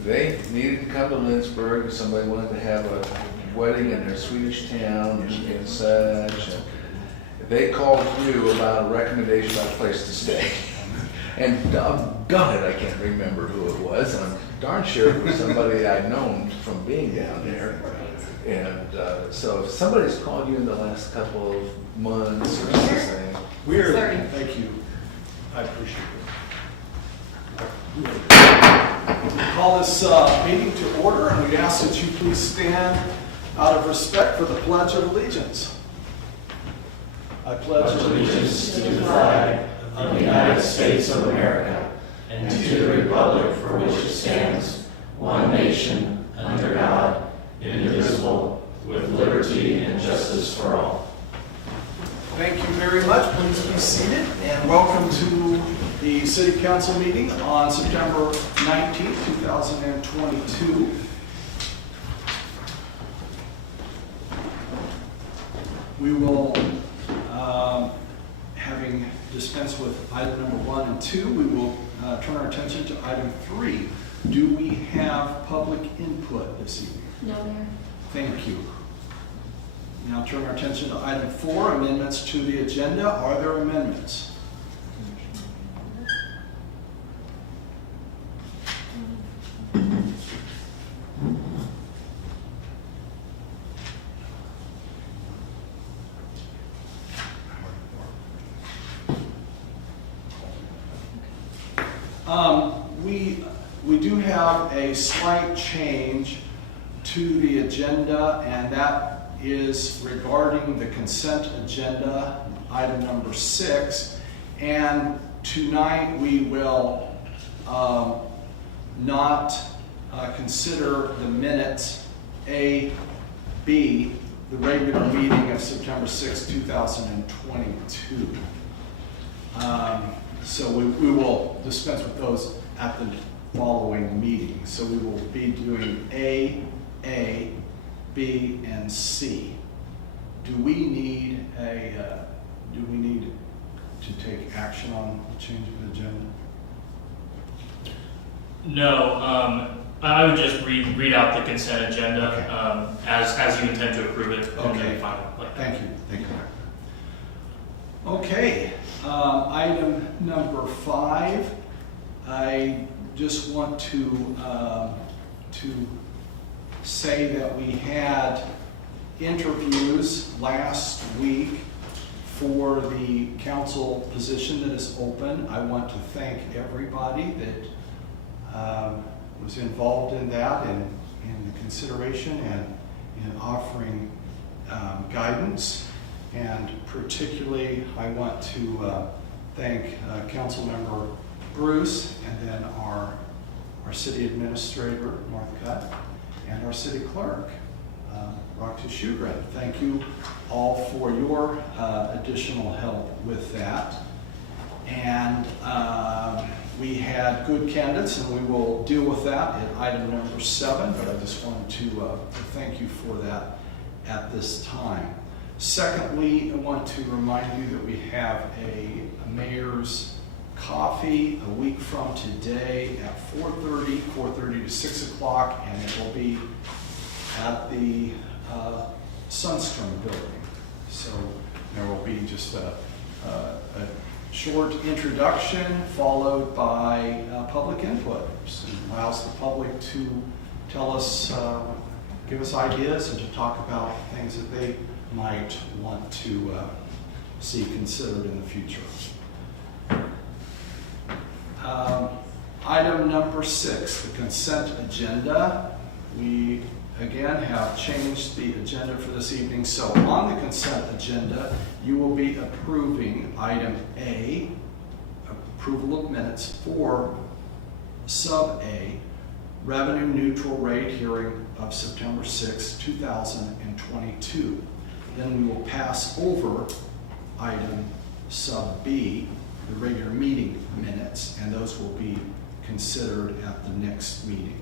They needed to come to Lindsborg, somebody wanted to have a wedding in their Swedish town and such. And they called you about a recommendation about a place to stay. And doggone it, I can't remember who it was. I'm darn sure it was somebody I'd known from being down there. And so if somebody's called you in the last couple of months or something. Weird. Thank you. I appreciate it. We call this meeting to order, and we ask that you please stand out of respect for the Pledge of Allegiance. I pledge allegiance to the flag of the United States of America and to the republic for which it stands, one nation, under God, indivisible, with liberty and justice for all. Thank you very much. Please be seated, and welcome to the City Council meeting on September 19th, 2022. We will, having dispensed with item number 1 and 2, we will turn our attention to item 3. Do we have public input this evening? No, Mayor. Thank you. Now turn our attention to item 4, amendments to the agenda. Are there amendments? We do have a slight change to the agenda, and that is regarding the consent agenda, item number 6. And tonight we will not consider the minutes A, B, the regular meeting of September 6, 2022. So we will dispense with those at the following meeting. So we will be doing A, B, and C. Do we need to take action on the change of the agenda? No, I would just read out the consent agenda, Okay. As you intend to approve it. And Okay. then final, like that. Thank you. Okay, item number 5. I just want to say that we had interviews last week for the council position that is open. I want to thank everybody that was involved in that and in the consideration and in offering guidance. And particularly, I want to thank Councilmember Bruce, and then our city administrator, Martha Cutt, and our city clerk, Roxy Shugren. Thank you all for your additional help with that. And we had good candidates, and we will deal with that in item number 7, but I just wanted to thank you for that at this time. Secondly, I want to remind you that we have a mayor's coffee a week from today at 4:30 to 6 o'clock, and it will be at the Sunstrom building. So there will be just a short introduction followed by public input. So it allows the public to tell us, give us ideas and to talk about things that they might want to see considered in the future. Item number 6, the consent agenda. We again have changed the agenda for this evening. So on the consent agenda, you will be approving item A, approval of minutes for sub A, revenue neutral rate hearing of September 6, 2022. Then we will pass over item sub B, the regular meeting minutes, and those will be considered at the next meeting.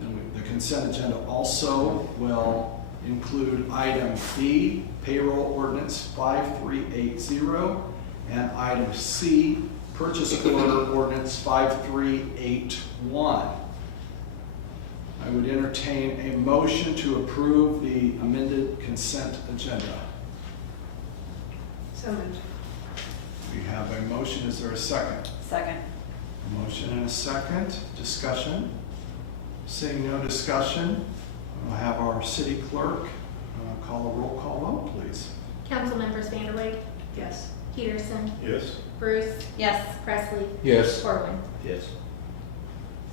And the consent agenda also will include item B, payroll ordinance 5380, and item C, purchase order ordinance 5381. I would entertain a motion to approve the amended consent agenda. So moved. We have a motion. Is there a second? Second. A motion and a second. Discussion. Seeing no discussion, we'll have our city clerk call a roll call vote, please. Council members Vanderway, Yes. Peterson, Yes. Bruce, Yes. Presley, Yes. Corwin. Yes.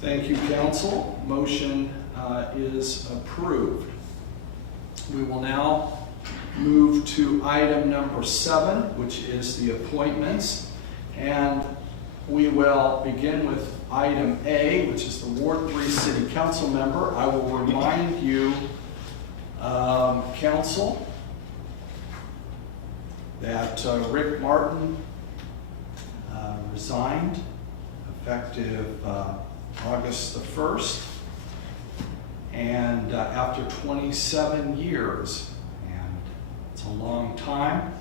Thank you, council. Motion is approved. We will now move to item number 7, which is the appointments. And we will begin with item A, which is the Ward 3 City Council member. I will remind you, council, that Rick Martin resigned effective August the 1st, and after 27 years, and it's a long time,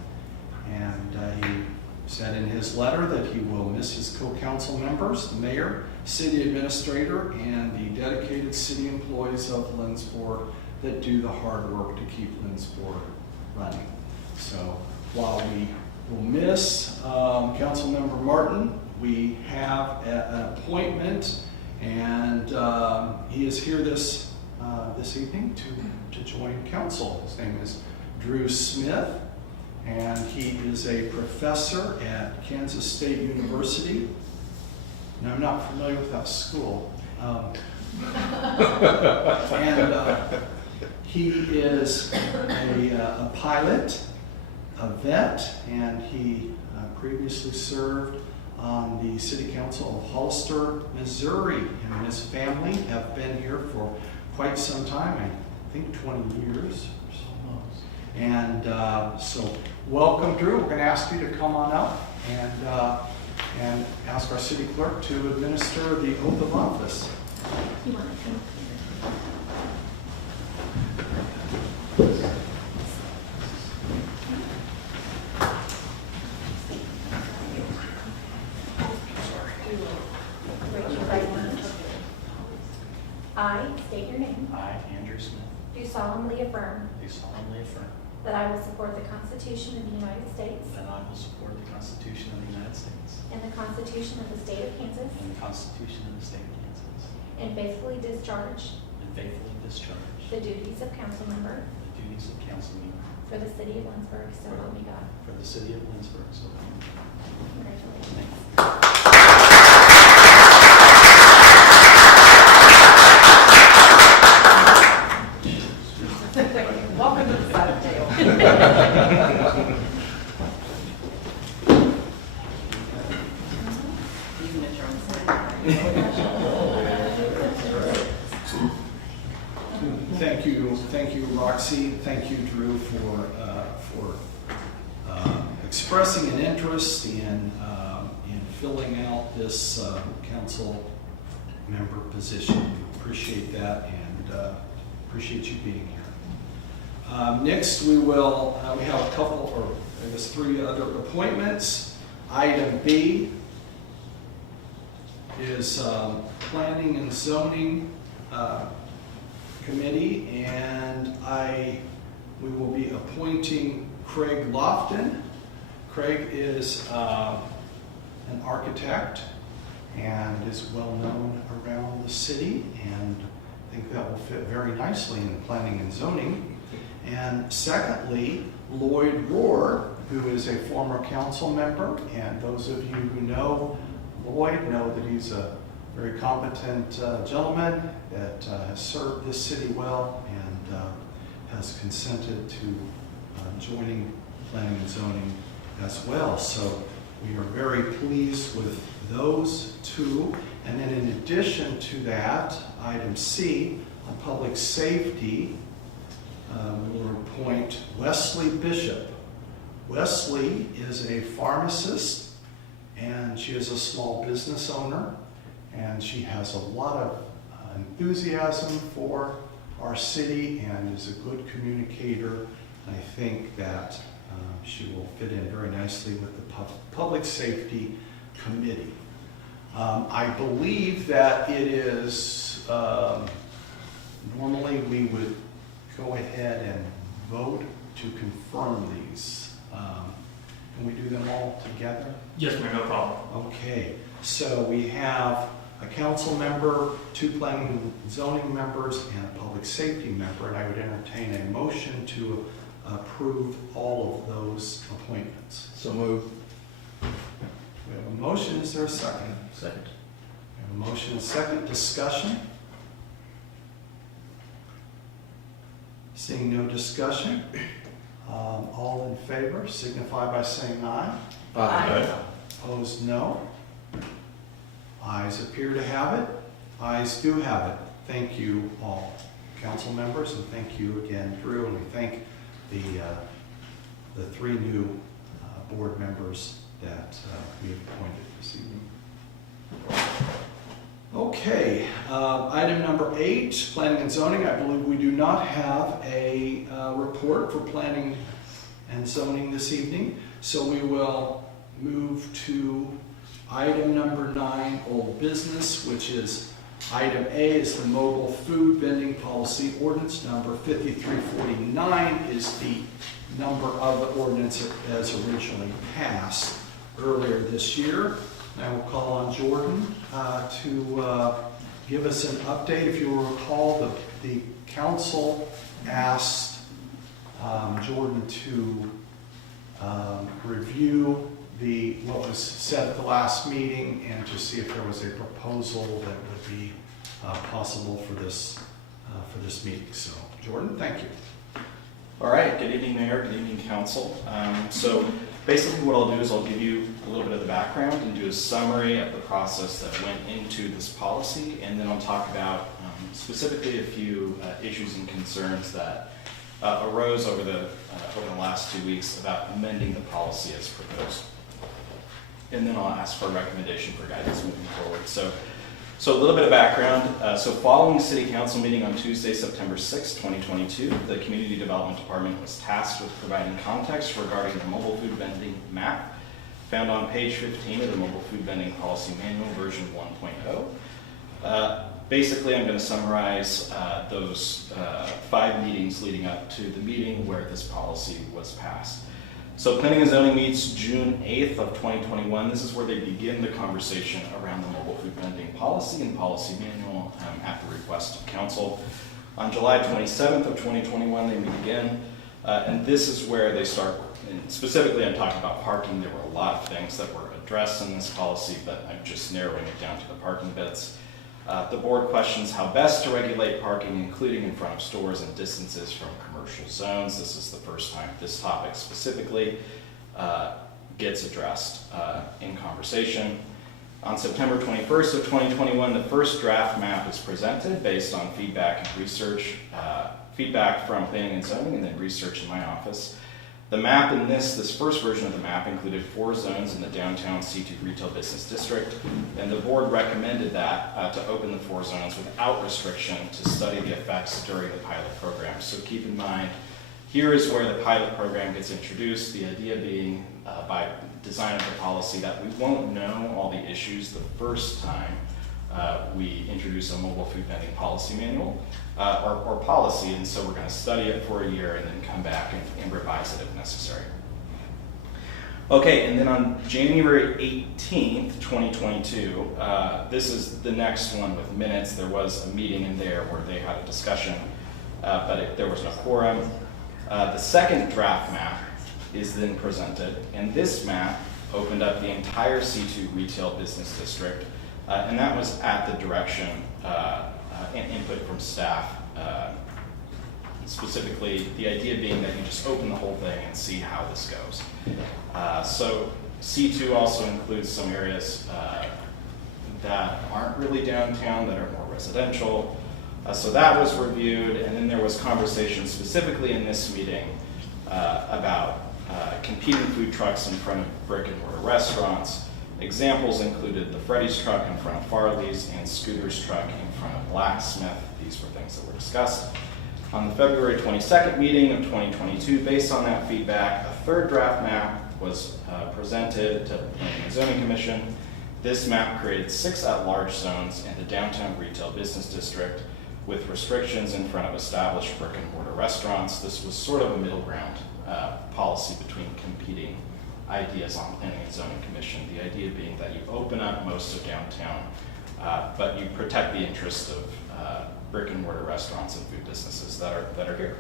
and he said in his letter that he will miss his co-council members, the mayor, city administrator, and the dedicated city employees of Lindsborg that do the hard work to keep Lindsborg running. So while we will miss Councilmember Martin, we have an appointment, and he is here this evening to join council. His name is Drew Smith, and he is a professor at Kansas State University. Now, I'm not familiar with that school. He is a pilot, a vet, and he previously served on the City Council of Hollister, Missouri. Him and his family have been here for quite some time, I think 20 years. And so welcome, Drew. We're going to ask you to come on up and ask our city clerk to administer the oath of office. You want to come? Raise your right hand. I state your name. I, Andrew Smith, Do solemnly affirm do solemnly affirm that I will support the Constitution of the United States that I will support the Constitution of the United States and the Constitution of the State of Kansas, and the Constitution of the State of Kansas, and faithfully discharge and faithfully discharge the duties of council member the duties of council member for the city of Lindsborg, so help me God. for the city of Lindsborg. So help me God. Congratulations. Welcome to the side of jail. Thank you, Roxy. Thank you, Drew, for expressing an interest in filling out this council member position. Appreciate that, and appreciate you being here. Next, we have a couple, or I guess 3 other appointments. Item B is Planning and Zoning Committee, and we will be appointing Craig Lofton. Craig is an architect and is well known around the city, and I think that will fit very nicely in planning and zoning. And secondly, Lloyd Rohr, who is a former council member, and those of you who know Lloyd know that he's a very competent gentleman that has served this city well and has consented to joining planning and zoning as well. So we are very pleased with those 2. And then in addition to that, item C, on public safety, we will appoint Wesley Bishop. Wesley is a pharmacist, and she is a small business owner, and she has a lot of enthusiasm for our city and is a good communicator. I think that she will fit in very nicely with the Public Safety Committee. I believe that it is Normally, we would go ahead and vote to confirm these. Can we do them all together? Yes, Mayor, no problem. Okay, so we have a council member, 2 planning and zoning members, and a public safety member, and I would entertain a motion to approve all of those appointments. So moved. We have a motion, is there a second? Second. We have a motion and a second, discussion. Seeing no discussion, all in favor signify by saying aye. Opposed, no. Ayes appear to have it. Ayes do have it. Thank you all, council members, and thank you again, Drew, and we thank the 3 new board members that we have appointed this evening. Okay, item number 8, planning and zoning. I believe we do not have a report for planning and zoning this evening, so we will move to item number 9, old business, which is item A is the mobile food vending policy. Ordinance number 5349 is the number of the ordinance as originally passed earlier this year. I will call on Jordan to give us an update. If you will recall, the council asked Jordan to review what was said at the last meeting and to see if there was a proposal that would be possible for this meeting. So, Jordan, thank you. All right, good evening, Mayor, good evening, Council. So basically what I'll do is I'll give you a little bit of the background and do a summary of the process that went into this policy, and then I'll talk about specifically a few issues and concerns that arose over the last 2 weeks about amending the policy as proposed. And then I'll ask for a recommendation for guidance moving forward. So a little bit of background. So following the City Council meeting on Tuesday, September 6, 2022, the Community Development Department was tasked with providing context regarding the mobile food vending map found on page 15 of the Mobile Food Vending Policy Manual version 1.0. Basically, I'm going to summarize those 5 meetings leading up to the meeting where this policy was passed. So Planning and Zoning meets June 8th of 2021. This is where they begin the conversation around the mobile food vending policy and policy manual at the request of council. On July 27th of 2021, they meet again, and this is where they start, and specifically I'm talking about parking. There were a lot of things that were addressed in this policy, but I'm just narrowing it down to the parking bits. The board questions how best to regulate parking, including in front of stores and distances from commercial zones. This is the first time this topic specifically gets addressed in conversation. On September 21st of 2021, the first draft map is presented based on feedback and research, feedback from Planning and Zoning, and then research in my office. The map in this first version of the map included 4 zones in the downtown C2 retail business district, and the board recommended that to open the 4 zones without restriction to study the effects during the pilot program. So keep in mind, here is where the pilot program gets introduced, the idea being by design of the policy that we won't know all the issues the first time we introduce a mobile food vending policy manual or policy, and so we're going to study it for a year and then come back and revise it if necessary. Okay, and then on January 18th, 2022, this is the next one with minutes. There was a meeting in there where they had a discussion, but there was no quorum. The second draft map is then presented, and this map opened up the entire C2 retail business district, and that was at the direction and input from staff. Specifically, the idea being that you just open the whole thing and see how this goes. So C2 also includes some areas that aren't really downtown, that are more residential. So that was reviewed, and then there was conversation specifically in this meeting about competing food trucks in front of brick and mortar restaurants. Examples included the Freddy's truck in front of Farley's and Scooter's truck in front of Blacksmith. These were things that were discussed. On the February 22nd meeting of 2022, based on that feedback, a third draft map was presented to the Planning and Zoning Commission. This map created 6 at-large zones in the downtown retail business district. with restrictions in front of established brick and mortar restaurants. This was sort of a middle ground policy between competing ideas on Planning and Zoning Commission. The idea being that you open up most of downtown, but you protect the interest of brick and mortar restaurants and food businesses that are here.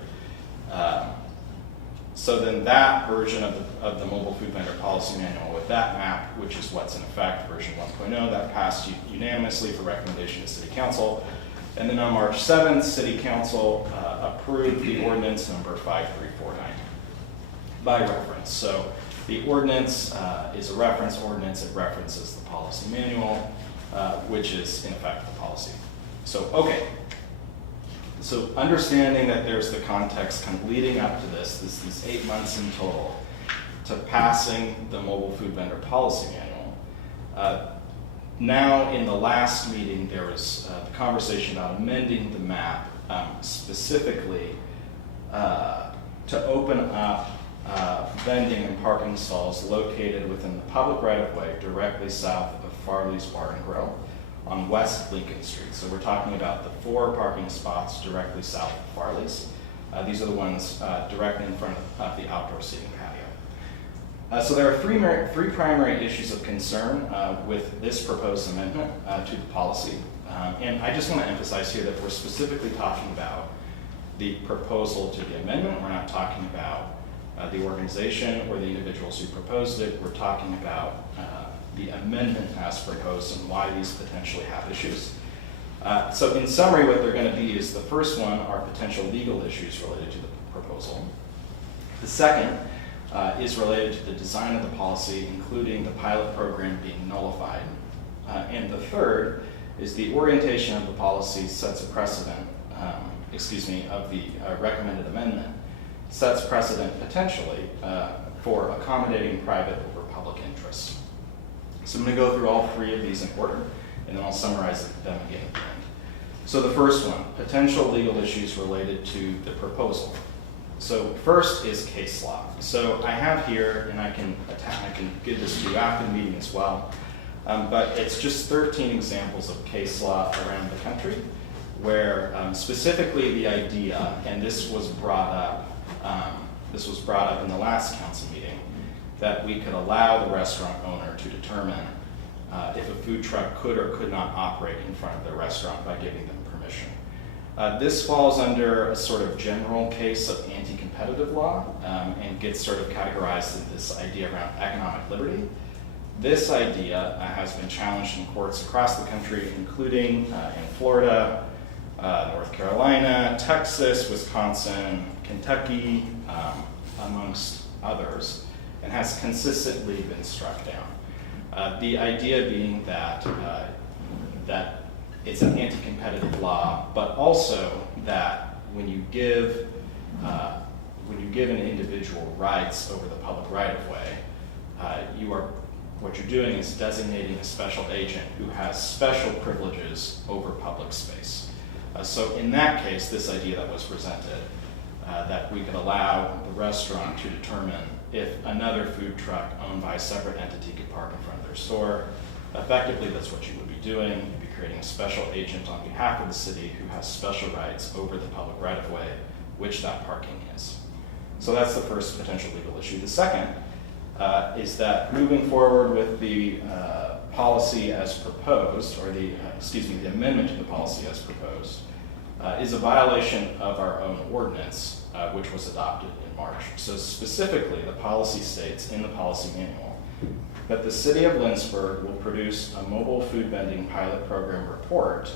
So then that version of the mobile food vendor policy manual with that map, which is what's in effect, version 1.0, that passed unanimously for recommendation to City Council. And then on March 7th, City Council approved the ordinance number 5349 by reference. So the ordinance is a reference ordinance. It references the policy manual, which is in effect the policy. So, okay. So understanding that there's the context kind of leading up to this 8 months in total, to passing the mobile food vendor policy manual. Now in the last meeting, there was the conversation about amending the map specifically to open up vending and parking stalls located within the public right-of-way directly south of Farley's Bar and Grill on West Lincoln Street. So we're talking about the 4 parking spots directly south of Farley's. These are the ones directly in front of the outdoor seating patio. So there are three primary issues of concern with this proposed amendment to the policy. And I just want to emphasize here that we're specifically talking about the proposal to the amendment. We're not talking about the organization or the individuals who proposed it. We're talking about the amendment as proposed and why these potentially have issues. So in summary, what they're going to be is the first one are potential legal issues related to the proposal. The second is related to the design of the policy, including the pilot program being nullified. And the third is the orientation of the policy sets a precedent, of the recommended amendment, sets precedent potentially for accommodating private over public interests. So I'm going to go through all 3 of these in order, and then I'll summarize them again at the end. So the first one, potential legal issues related to the proposal. So first is case law. So I have here, and I can give this to you after the meeting as well, but it's just 13 examples of case law around the country where specifically the idea, and this was brought up in the last council meeting, that we could allow the restaurant owner to determine if a food truck could or could not operate in front of their restaurant by giving them permission. This falls under a sort of general case of anti-competitive law and gets sort of categorized in this idea around economic liberty. This idea has been challenged in courts across the country, including in Florida, North Carolina, Texas, Wisconsin, Kentucky, amongst others, and has consistently been struck down. The idea being that it's an anti-competitive law, but also that when you give an individual rights over the public right-of-way, what you're doing is designating a special agent who has special privileges over public space. So in that case, this idea that was presented, that we could allow the restaurant to determine if another food truck owned by a separate entity could park in front of their store, effectively that's what you would be doing. You'd be creating a special agent on behalf of the city who has special rights over the public right-of-way, which that parking is. So that's the first potential legal issue. The second is that moving forward with the policy as proposed, or the amendment to the policy as proposed, is a violation of our own ordinance, which was adopted in March. So specifically, the policy states in the policy manual that the City of Lindsborg will produce a mobile food vending pilot program report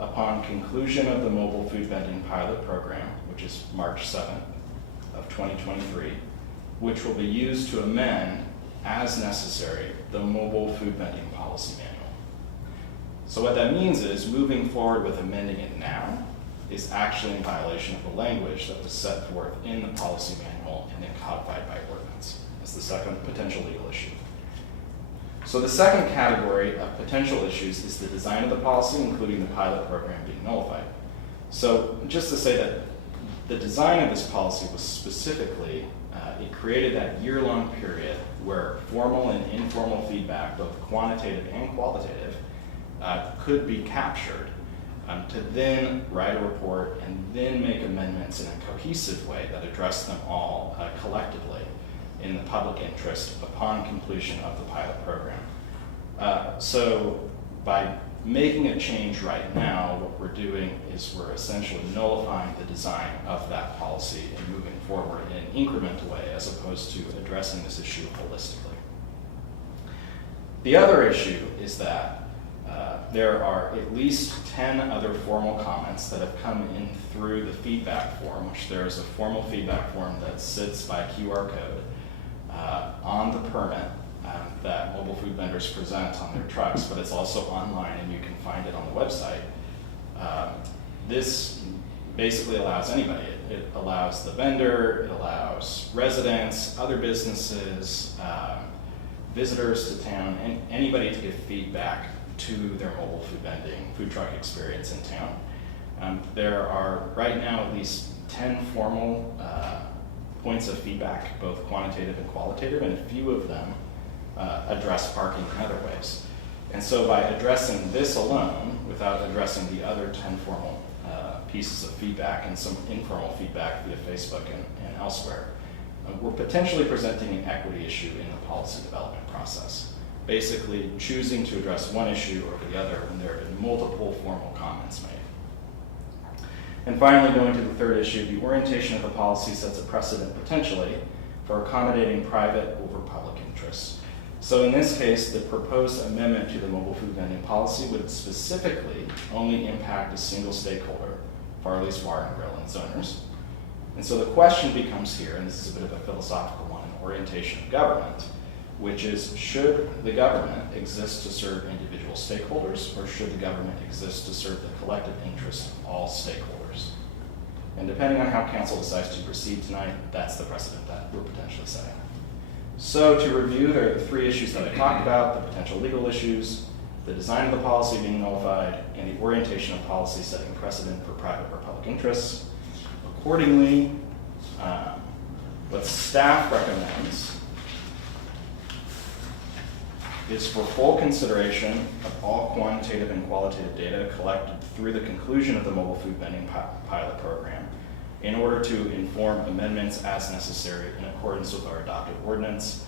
upon conclusion of the mobile food vending pilot program, which is March 7th of 2023, which will be used to amend, as necessary, the mobile food vending policy manual. So what that means is moving forward with amending it now is actually in violation of the language that was set forth in the policy manual and then codified by ordinance. That's the second potential legal issue. So the second category of potential issues is the design of the policy, including the pilot program being nullified. So just to say that the design of this policy was specifically, it created that year-long period where formal and informal feedback, both quantitative and qualitative, could be captured to then write a report and then make amendments in a cohesive way that address them all collectively in the public interest upon completion of the pilot program. So by making a change right now, what we're doing is we're essentially nullifying the design of that policy and moving forward in an incremental way as opposed to addressing this issue holistically. The other issue is that there are at least 10 other formal comments that have come in through the feedback form, which there is a formal feedback form that sits by QR code on the permit that mobile food vendors present on their trucks, but it's also online and you can find it on the website. This basically allows anybody. It allows the vendor, it allows residents, other businesses, visitors to town, and anybody to give feedback to their mobile food vending, food truck experience in town. There are right now at least 10 formal points of feedback, both quantitative and qualitative, and a few of them address parking in other ways. And so by addressing this alone, without addressing the other 10 formal pieces of feedback and some informal feedback via Facebook and elsewhere, we're potentially presenting an equity issue in the policy development process. Basically choosing to address one issue over the other when there have been multiple formal comments made. And finally, going to the third issue, the orientation of the policy sets a precedent potentially for accommodating private over public interests. So in this case, the proposed amendment to the mobile food vending policy would specifically only impact a single stakeholder, Farley's Bar and Grill and its owners. And so the question becomes here, and this is a bit of a philosophical one, an orientation of government, which is, should the government exist to serve individual stakeholders, or should the government exist to serve the collective interests of all stakeholders? And depending on how council decides to proceed tonight, that's the precedent that we're potentially setting. So to review, there are the three issues that I talked about: the potential legal issues, the design of the policy being nullified, and the orientation of policy setting precedent for private or public interests. Accordingly, what staff recommends is for full consideration of all quantitative and qualitative data collected through the conclusion of the mobile food vending pilot program in order to inform amendments as necessary in accordance with our adopted ordinance.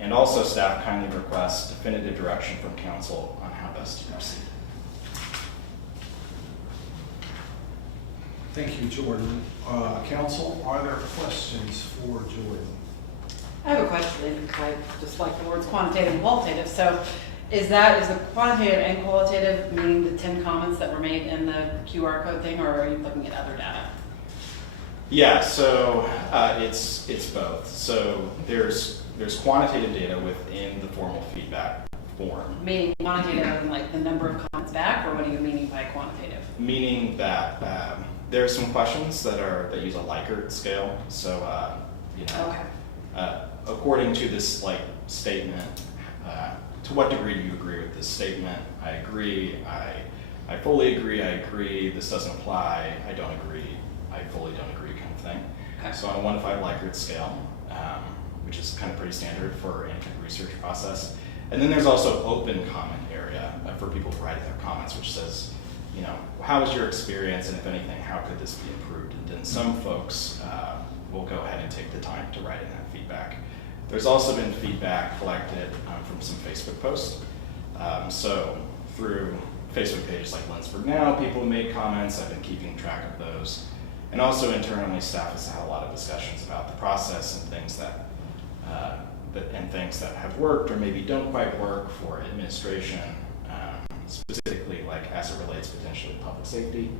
And also, staff kindly requests definitive direction from council on how best to proceed. Thank you, Jordan. Council, are there questions for Jordan? I have a question, because I just like the words quantitative and qualitative. So is the quantitative and qualitative meaning the 10 comments that were made in the QR code thing, or are you looking at other data? Yeah, so it's both. So there's quantitative data within the formal feedback form. Meaning quantitative and like the number of comments back, or what are you meaning by quantitative? Meaning that there are some questions that use a Likert scale. So Okay. According to this statement, to what degree do you agree with this statement? I agree. I fully agree. I agree. This doesn't apply. I don't agree. I fully don't agree, kind of thing. Okay. So on a 1 to 5 Likert scale, which is kind of pretty standard for any kind of research process. And then there's also open comment area for people writing their comments, which says, how was your experience, and if anything, how could this be improved? And then some folks will go ahead and take the time to write in that feedback. There's also been feedback collected from some Facebook posts. So through Facebook pages like Lindsborg Now, people made comments. I've been keeping track of those. And also internally, staff has had a lot of discussions about the process and things that have worked or maybe don't quite work for administration, specifically as it relates potentially to public safety.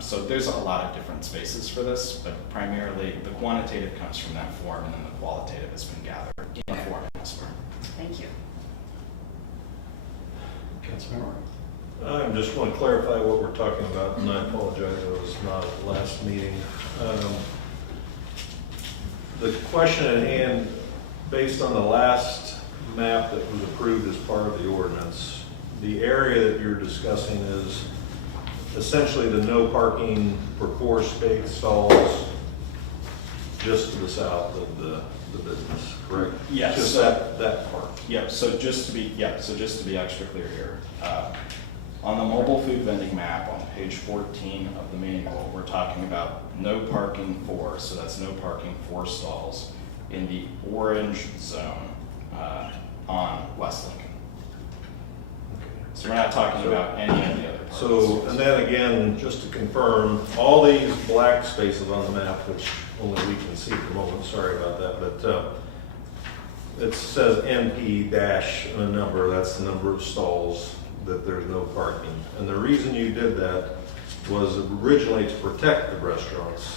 So there's a lot of different spaces for this, but primarily the quantitative comes from that form, and then the qualitative has been gathered in the form elsewhere. Thank you. Councilmember? I just want to clarify what we're talking about, and I apologize, I was not at the last meeting. The question at hand, based on the last map that was approved as part of the ordinance, the area that you're discussing is essentially the no parking for core space stalls just to the south of the business, correct? Yes. Just that part. Yeah. So just to be extra clear here, On the mobile food vending map on page 14 of the manual, we're talking about no parking for, so that's no parking for stalls in the orange zone on West Lincoln. So we're not talking about any of the other parts. So, and then again, just to confirm, all these black spaces on the map, which only we can see at the moment, sorry about that, but it says NP dash and a number, that's the number of stalls that there's no parking. And the reason you did that was originally to protect the restaurants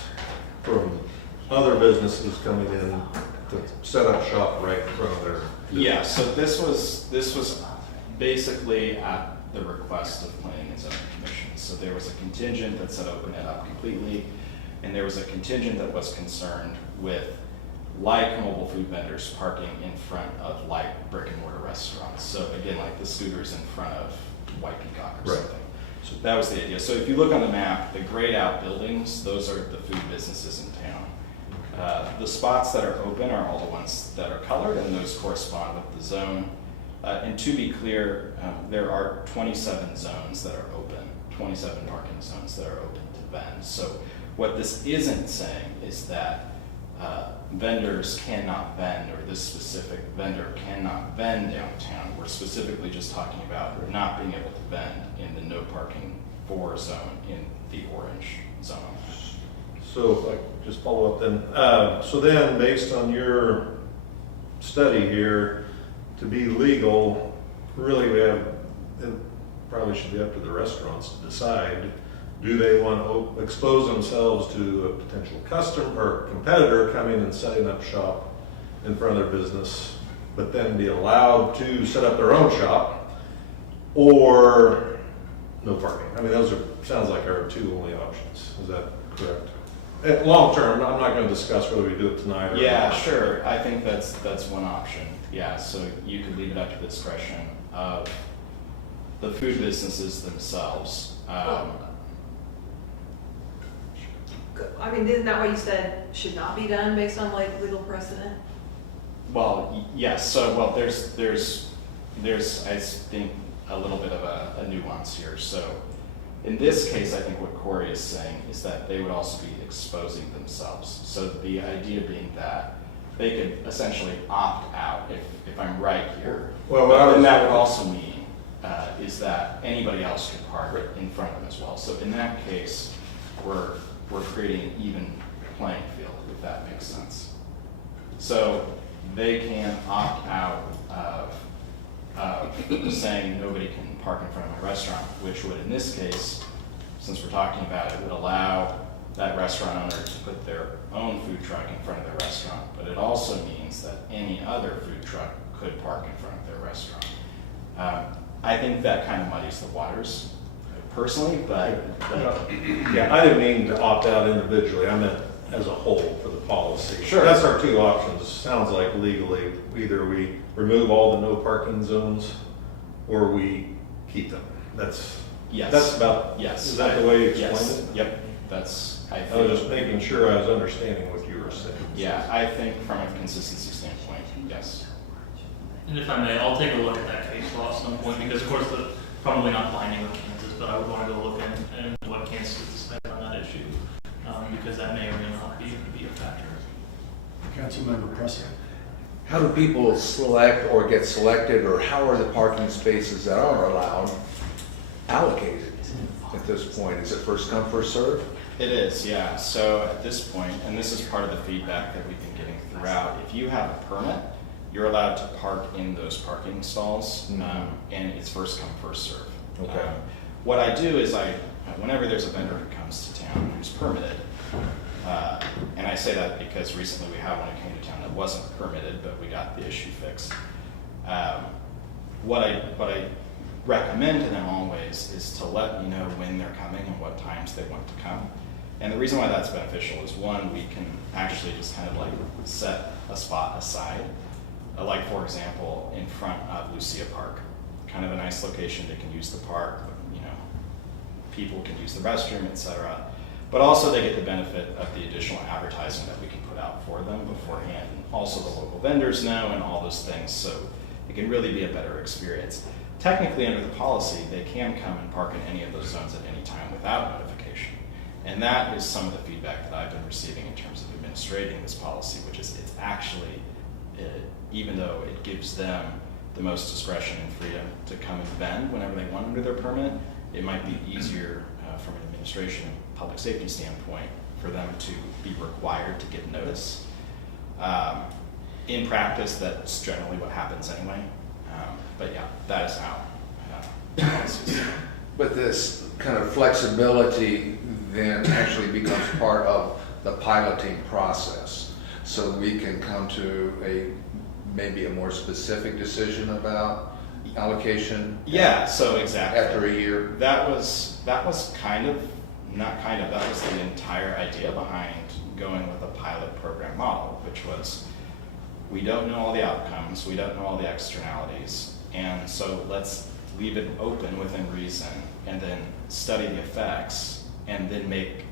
from other businesses coming in to set up shop right in front of their. Yeah, so this was basically at the request of Planning and Zoning Commission. So there was a contingent that said open it up completely, and there was a contingent that was concerned with like mobile food vendors parking in front of like brick and mortar restaurants. So again, like the scooters in front of White Peacock or Right. something. So that was the idea. So if you look on the map, the grayed out buildings, those are the food businesses in town. The spots that are open are all the ones that are colored, and those correspond with the zone. And to be clear, there are 27 zones that are open, 27 parking zones that are open to vend. So what this isn't saying is that vendors cannot vend, or this specific vendor cannot vend downtown. We're specifically just talking about not being able to vend in the no parking for zone in the orange zone. So if I could just follow up then. So then, based on your study here, to be legal, really we have, it probably should be up to the restaurants to decide, do they want to expose themselves to a potential customer or competitor coming and setting up shop in front of their business, but then be allowed to set up their own shop, or no parking? I mean, those are, sounds like our two only options. Is that correct? Long term, I'm not going to discuss whether we do it tonight or Yeah, not. sure. I think that's one option. Yeah, so you could leave it up to the discretion of the food businesses themselves. I mean, isn't that what you said should not be done based on like legal precedent? Well, yes. So, well, there's I think a little bit of a nuance here. So, in this case, I think what Corey is saying is that they would also be exposing themselves. So the idea being that they could essentially opt out, if I'm right here. Well, But then that would also mean is that anybody else could park in front of them as well. So in that case, we're creating an even playing field, if that makes sense. So they can opt out of saying nobody can park in front of my restaurant, which would, in this case, since we're talking about it, would allow that restaurant owner to put their own food truck in front of their restaurant. But it also means that any other food truck could park in front of their restaurant. I think that kind of muddies the waters, personally, but Yeah, I didn't mean to opt out individually, I meant as a whole for the policy. Sure. That's our two options, sounds like legally, either we remove all the no parking zones, or we keep them. That's about, yes. is that the way you Yes. explained it? Yep, that's, I I was think, just making sure I was understanding what you were saying. yeah, I think from a consistency standpoint, yes. And if I may, I'll take a look at that case law at some point, because of course, probably not binding with Kansas, but I would want to go look in what Kansas has decided on that issue, because that may or may not be a factor. Councilmember Presser. How do people select or get selected, or how are the parking spaces that are allowed allocated at this point? Is it first come, first serve? It is, yeah. So at this point, and this is part of the feedback that we've been getting throughout, if you have a permit, you're allowed to park in those parking stalls, and it's first come, first serve. Okay. What I do is whenever there's a vendor who comes to town who's permitted, and I say that because recently we had one who came to town that wasn't permitted, but we got the issue fixed. What I recommend to them always is to let me know when they're coming and what times they want to come. And the reason why that's beneficial is, one, we can actually just kind of like set a spot aside. Like, for example, in front of Lucia Park, kind of a nice location. They can use the park, people can use the restroom, etc. But also they get the benefit of the additional advertising that we can put out for them beforehand. And also the local vendors know and all those things, so it can really be a better experience. technically under the policy, they can come and park in any of those zones at any time without notification. And that is some of the feedback that I've been receiving in terms of administrating this policy, which is it's actually, even though it gives them the most discretion and freedom to come and bend whenever they want under their permit, it might be easier from an administration and public safety standpoint for them to be required to give notice. In practice, that's generally what happens anyway. But yeah, that is how policies. But this kind of flexibility then actually becomes part of the piloting process. So we can come to maybe a more specific decision about allocation. Yeah, so exactly. After a year. That was that was the entire idea behind going with a pilot program model, which was we don't know all the outcomes, we don't know all the externalities, and so let's leave it open within reason and then study the effects and then make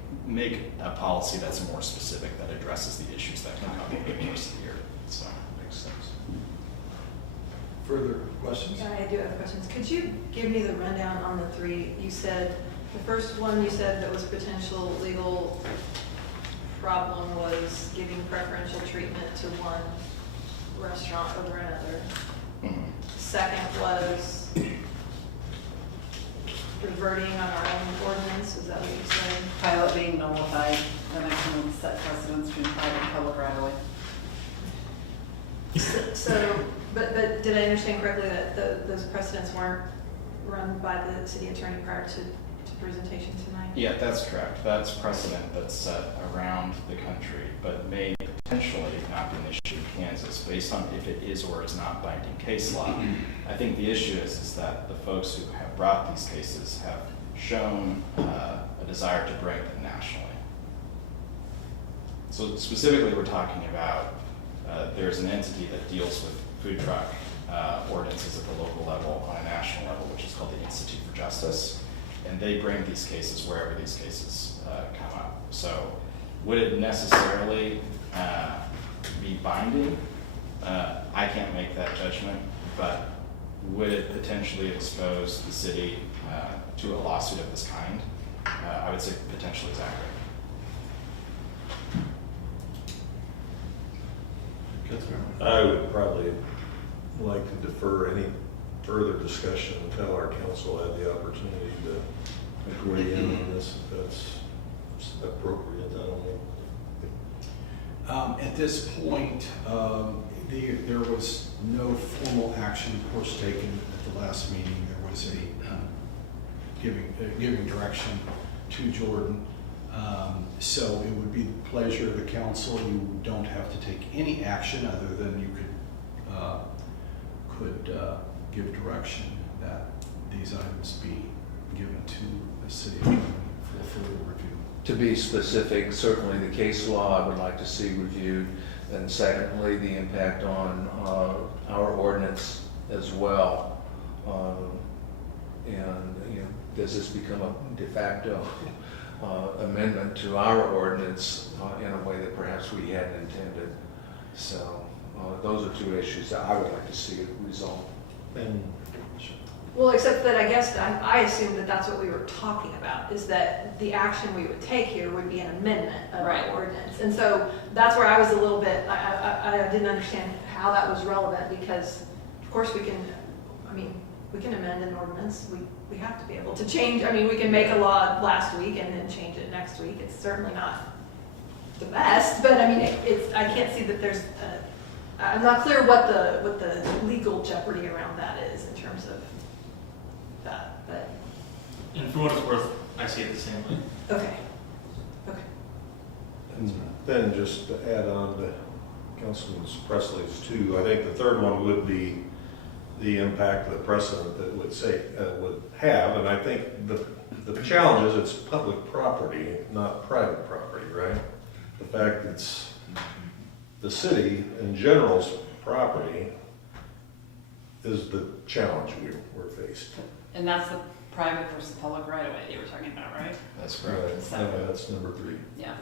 a policy that's more specific that addresses the issues that can come over the course of the year. So Makes sense. Further questions? Yeah, I do have questions. Could you give me the rundown on the three? You said, the first one you said that was potential legal problem was giving preferential treatment to one restaurant over another. mhm. Second was reverting on our own ordinance, is that what you said? Pilot being nullified, the next one would set precedence between private and public right away. So, but did I understand correctly that those precedents weren't run by the city attorney prior to presentation tonight? Yeah, that's correct. That's precedent that's set around the country, but may potentially not be an issue in Kansas based on if it is or is not binding case law. I think the issue is that the folks who have brought these cases have shown a desire to bring them nationally. So specifically, we're talking about there's an entity that deals with food truck ordinances at the local level on a national level, which is called the Institute for Justice. And they bring these cases wherever these cases come up. So would it necessarily be binding? I can't make that judgment, but would it potentially expose the city to a lawsuit of this kind? I would say potentially, exactly. I would probably like to defer any further discussion until our council had the opportunity to weigh in on this, if that's appropriate. I don't know. At this point, there was no formal action, of course, taken at the last meeting. There was a giving direction to Jordan. So it would be the pleasure of the council. You don't have to take any action other than you could give direction that these items be given to the city attorney for further review. To be specific, certainly the case law I would like to see reviewed, and secondly, the impact on our ordinance as well. And does this become a de facto amendment to our ordinance in a way that perhaps we hadn't intended? So those are two issues that I would like to see resolved. And Well, except that I guess I assume that that's what we were talking about, is that the action we would take here would be an amendment of Right. our ordinance. And so that's where I was a little bit, I didn't understand how that was relevant, because of course we can amend an ordinance. We have to be able to change. I mean, we can make a law last week and then change it next week. It's certainly not the best, but I mean, I can't see that there's, I'm not clear what the legal jeopardy around that is in terms of that, but, And for what it's worth, I see it the same way. okay. And then just to add on to Councilman Presley's too, I think the third one would be the impact of the precedent that would have, and I think the challenge is it's public property, not private property, right? The fact it's the city in general's property is the challenge we're faced. And that's the private versus public right away that you were talking about, right? That's correct. So- That's number 3. Yeah.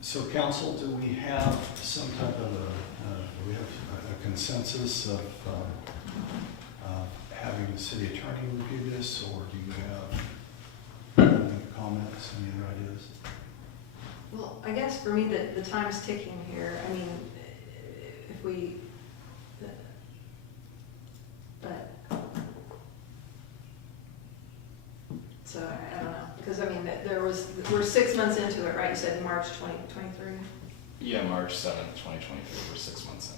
So council, do we have some type of a we have a consensus of having the city attorney review this, or do you have any comments, any other ideas? Well, I guess for me, the time's ticking here. I mean, if we, but, so I don't know. Because I mean, we're 6 months into it, right? You said March 2023? Yeah, March 7th, 2023, we're 6 months in.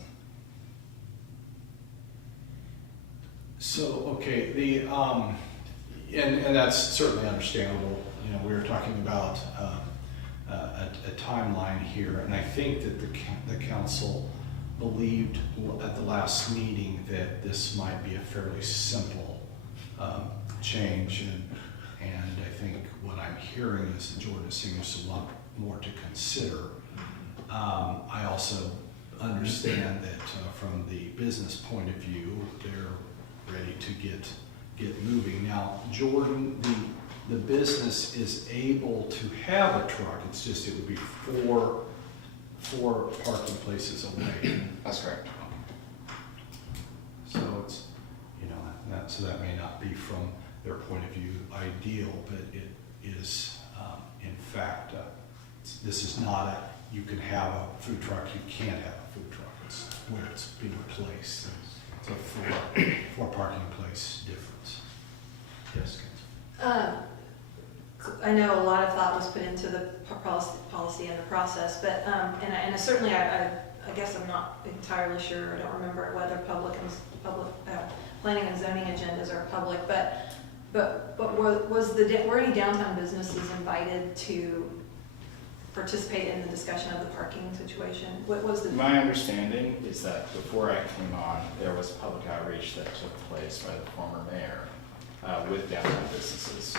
So, okay, and that's certainly understandable. You know, we were talking about a timeline here, and I think that the council believed at the last meeting that this might be a fairly simple change, and I think what I'm hearing is that Jordan is saying there's a lot more to consider. I also understand that from the business point of view, they're ready to get moving. Now, Jordan, the business is able to have a truck, it's just it would be four parking places away. That's correct. So it's, you know, so that may not be from their point of view ideal, but it is, in fact, this is not a, you can have a food truck, you can't have a food truck. It's where it's being placed. It's a four parking place difference. Yes, Councilman. I know a lot of thought was put into the policy and the process, but, and certainly I guess I'm not entirely sure, I don't remember whether public planning and zoning agendas are public, but were any downtown businesses invited to participate in the discussion of the parking situation? What was the? My understanding is that before I came on, there was public outreach that took place by the former mayor with downtown businesses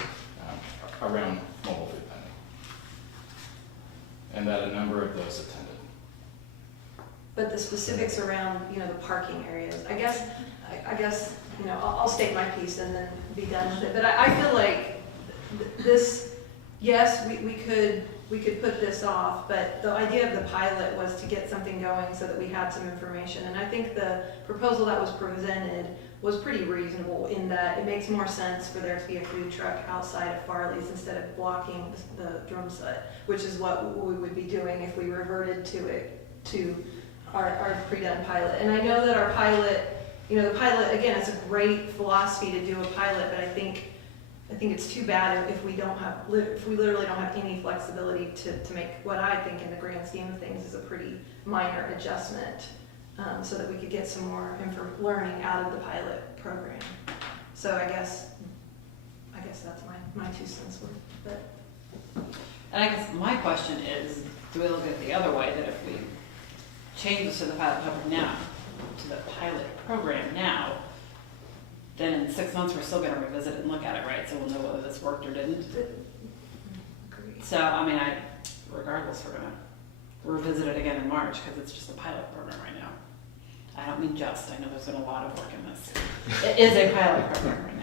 around mobile food vending, and that a number of those attended. But the specifics around, you know, the parking areas, I guess, you know, I'll state my piece and then be done with it. But I feel like this, yes, we could put this off, but the idea of the pilot was to get something going so that we had some information. And I think the proposal that was presented was pretty reasonable in that it makes more sense for there to be a food truck outside of Farley's instead of blocking the drum set, which is what we would be doing if we reverted to our pre-done pilot. And I know that our pilot, you know, the pilot, again, it's a great philosophy to do a pilot, but I think it's too bad if we literally don't have any flexibility to make what I think in the grand scheme of things is a pretty minor adjustment, so that we could get some more learning out of the pilot program. So I guess that's my 2 cents worth. But And I guess my question is, do we look at it the other way, that if we change this to the pilot program now, then in 6 months we're still going to revisit it and look at it, right? So we'll know whether this worked or didn't. Agreed. So I mean, regardless, we're going to revisit it again in March because it's just a pilot program right now. I don't mean just. I know there's been a lot of work in this. It is a pilot program right now.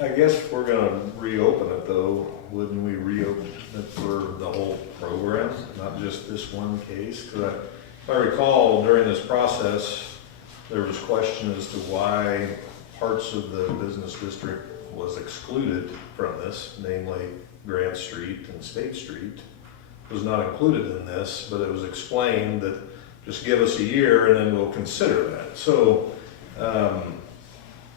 I guess if we're gonna reopen it though, wouldn't we reopen it for the whole program, not just this one case? Because if I recall, during this process, there was question as to why parts of the business district was excluded from this, namely Grant Street and State Street. Was not included in this, but it was explained that just give us a year and then we'll consider that. So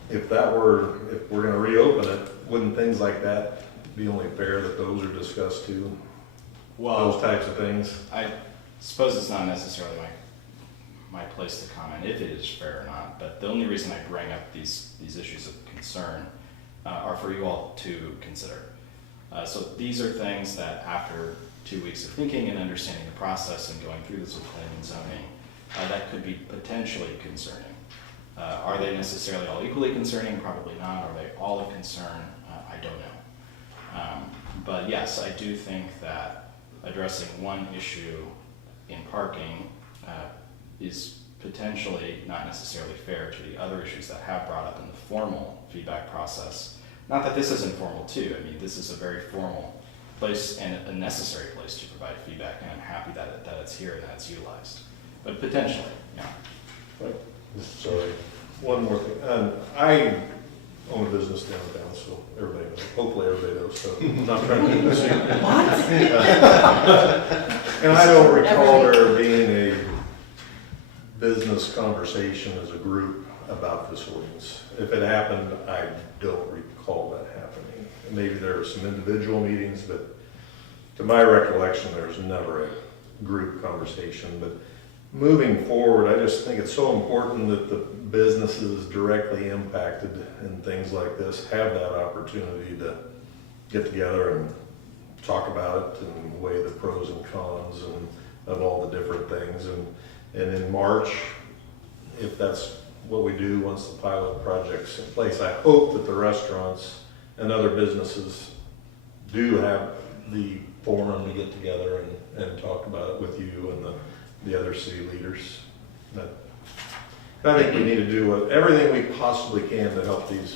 if we're gonna reopen it, wouldn't things like that be only fair that those are discussed too? Well, Those types of things? I suppose it's not necessarily my place to comment if it is fair or not, but the only reason I bring up these issues of concern are for you all to consider. So these are things that after 2 weeks of thinking and understanding the process and going through this with planning and zoning, that could be potentially concerning. Are they necessarily all equally concerning? Probably not. Are they all of concern? I don't know. But yes, I do think that addressing one issue in parking is potentially not necessarily fair to the other issues that have brought up in the formal feedback process. Not that this isn't formal too. I mean, this is a very formal place and a necessary place to provide feedback, and I'm happy that it's here and that it's utilized. But potentially, yeah. Right. Sorry, one more thing. I own a business downtown, so everybody knows. Hopefully everybody knows, so I'm not trying to keep this secret. And I don't recall there being a business conversation as a group about this ordinance. If it happened, I don't recall that happening. Maybe there were some individual meetings, but to my recollection, there's never a group conversation. But moving forward, I just think it's so important that the businesses directly impacted in things like this have that opportunity to get together and talk about it and weigh the pros and cons and of all the different things. And in March, if that's what we do once the pilot project's in place, I hope that the restaurants and other businesses do have the forum to get together and talk about it with you and the other city leaders. But I think we need to do everything we possibly can to help these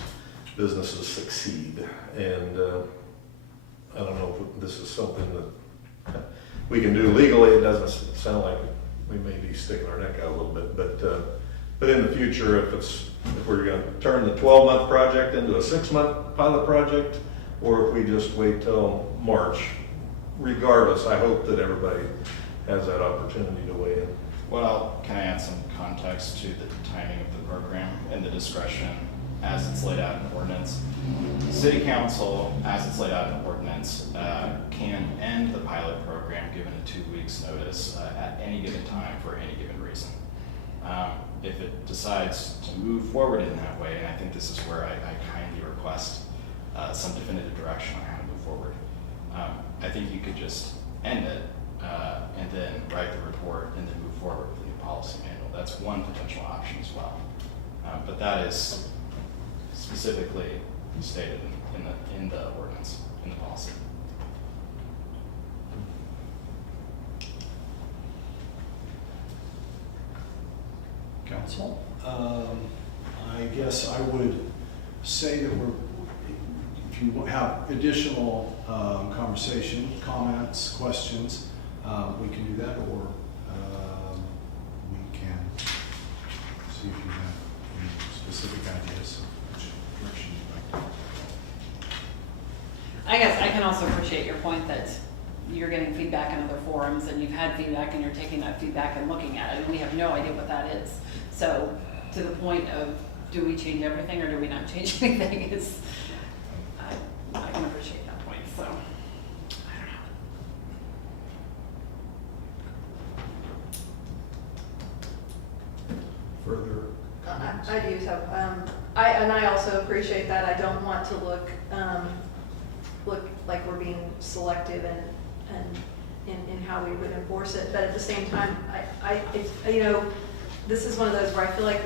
businesses succeed. And I don't know if this is something that we can do legally. It doesn't sound like we may be sticking our neck out a little bit, but in the future, if we're going to turn the 12-month project into a 6-month pilot project, or if we just wait till March, regardless, I hope that everybody has that opportunity to weigh in. Well, can I add some context to the timing of the program and the discretion as it's laid out in ordinance? City Council, as it's laid out in ordinance, can end the pilot program given a 2 weeks notice at any given time for any given reason. If it decides to move forward in that way, and I think this is where I kindly request some definitive direction on how to move forward, I think you could just end it and then write the report and then move forward with the new policy manual. That's one potential option as well. But that is specifically stated in the ordinance, in the policy. Council, I guess I would say that if you have additional conversation, comments, questions, we can do that, or we can see if you have any specific ideas of which direction you'd like to go. I guess I can also appreciate your point that you're getting feedback in other forums and you've had feedback and you're taking that feedback and looking at it, and we have no idea what that is. So to the point of, do we change everything or do we not change anything? I can appreciate that point, so I don't know. Further comments? I do have, I also appreciate that. I don't want to look like we're being selective and in how we would enforce it. But at the same time, this is one of those where I feel like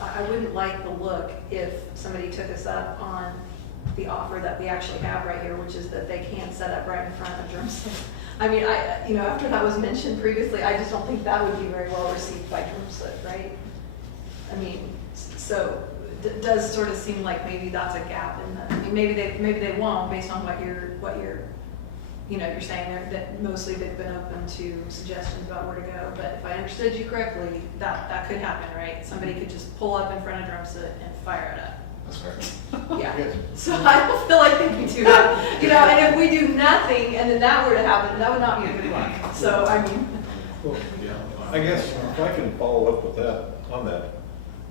I wouldn't like the look if somebody took us up on the offer that we actually have right here, which is that they can set up right in front of drumstick. I mean, after that was mentioned previously, I just don't think that would be very well received by drumstick, right? I mean, so it does sort of seem like maybe that's a gap in the. I mean, maybe they won't, based on what you're saying there, that mostly they've been open to suggestions about where to go. But if I understood you correctly, that could happen, right? Somebody could just pull up in front of drumstick and fire it up. That's correct. Yeah. So I don't feel like they'd be too happy. And if we do nothing and then that were to happen, that would not be a good look. So, I mean. Well, I guess if I can follow up with that, on that,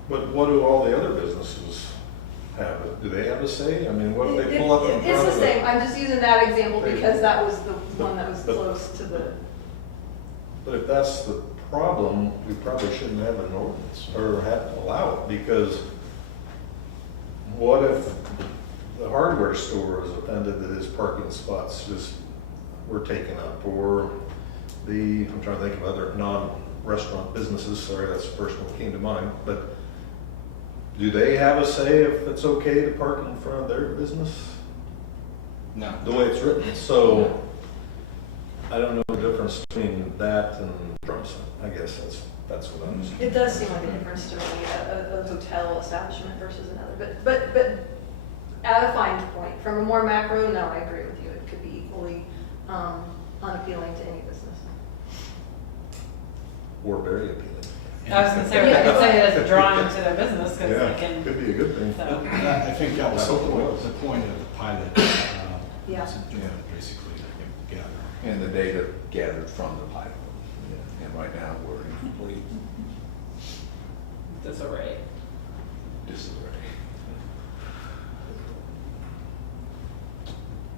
but what do all the other businesses have? Do they have a say? I mean, what if they pull up in front of It's the same. I'm just using that example because that was the one that was close to the. But if that's the problem, we probably shouldn't have an ordinance or allow it, because what if the hardware store is offended that his parking spots just were taken up, or I'm trying to think of other non-restaurant businesses, sorry, that's the first one that came to mind, but do they have a say if it's okay to park in front of their business? No. The way it's written, so I don't know the difference between that and drumstick. I guess that's what I'm saying. It does seem like a difference to me, a hotel establishment versus another. But at a fine point, from a more macro, no, I agree with you. It could be equally unappealing to any business. Or very appealing. I was gonna say, I could say that it's drawing to their business, because Yeah, they can, could be a good thing. so. I think that was I hope it was. the point of the pilot. Yeah. was basically to gather. And the data gathered from the pilot. And right now, we're in complete Disarray. disarray.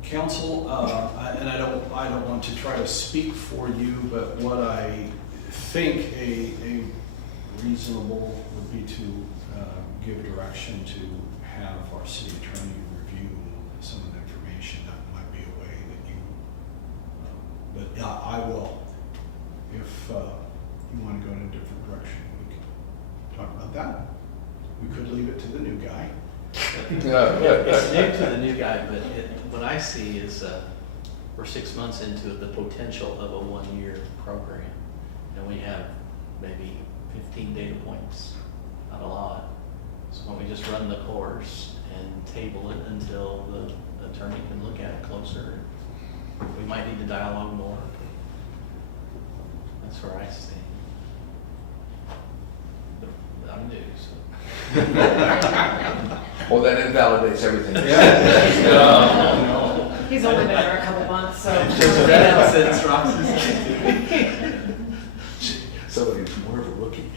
Council, and I don't want to try to speak for you, but what I think a reasonable would be to give direction to have our city attorney review some of the information. That might be a way that you, but yeah, I will. If you want to go in a different direction, we can talk about that. We could leave it to the new guy. It's new to the new guy, but what I see is we're 6 months into the potential of a 1-year program. And we have maybe 15 data points, not a lot. So why don't we just run the course and table it until the attorney can look at it closer? We might need to dialogue more. That's where I stand. But I'm new, so. Well, that invalidates everything. No. He's only been there a couple months, so. Since Roxy's So he's more of a rookie.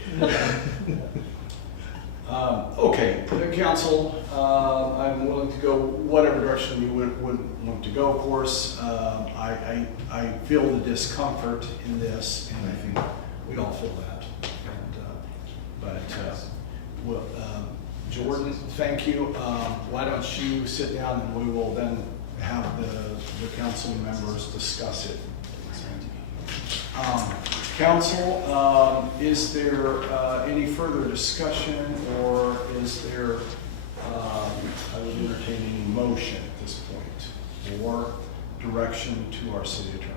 Okay, council, I'm willing to go whatever direction you would want to go, of course. I feel the discomfort in this, and I think we all feel that. Well, Jordan, thank you. Why don't you sit down and we will then have the council members discuss it. Council, is there any further discussion, or is there, I would entertain any motion at this point, or direction to our city attorney?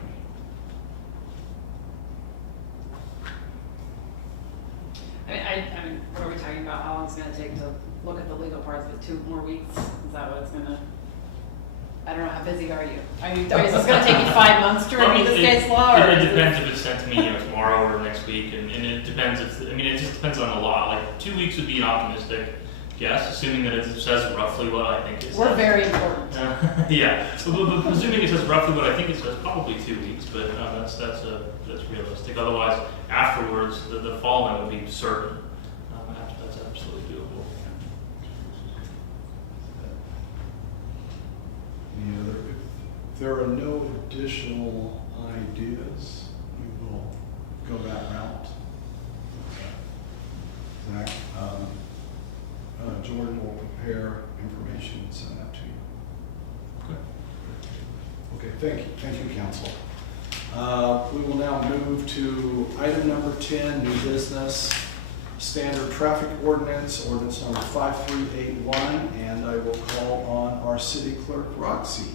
I mean, what are we talking about? How long it's gonna take to look at the legal parts of it? 2 more weeks? Is that what it's gonna? I don't know, how busy are you? I mean, is this gonna take you 5 months to review this case law? Or It is depends if it's sent to me, tomorrow or next week, and it depends if, it just depends on the law. Like, 2 weeks would be an optimistic guess, assuming that it says roughly what I think it says. We're very important. Yeah, but assuming it says roughly what I think it says, probably 2 weeks, but that's realistic. Otherwise, afterwards, the following would be certain. That's absolutely doable. Any other, if there are no additional ideas, we will go that route. Zach, Jordan will prepare information and send that to you. Okay, thank you, council. We will now move to item number 10, new business, standard traffic ordinance number 5381, and I will call on our city clerk, Roxy.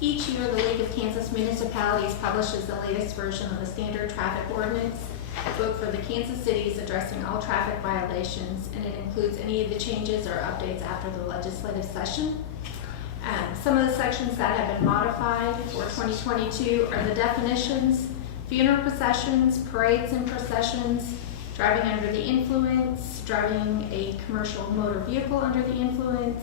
Each year, the League of Kansas Municipalities publishes the latest version of the standard traffic ordinance book for the Kansas cities addressing all traffic violations, and it includes any of the changes or updates after the legislative session. Some of the sections that have been modified for 2022 are the definitions, funeral processions, parades and processions, driving under the influence, driving a commercial motor vehicle under the influence,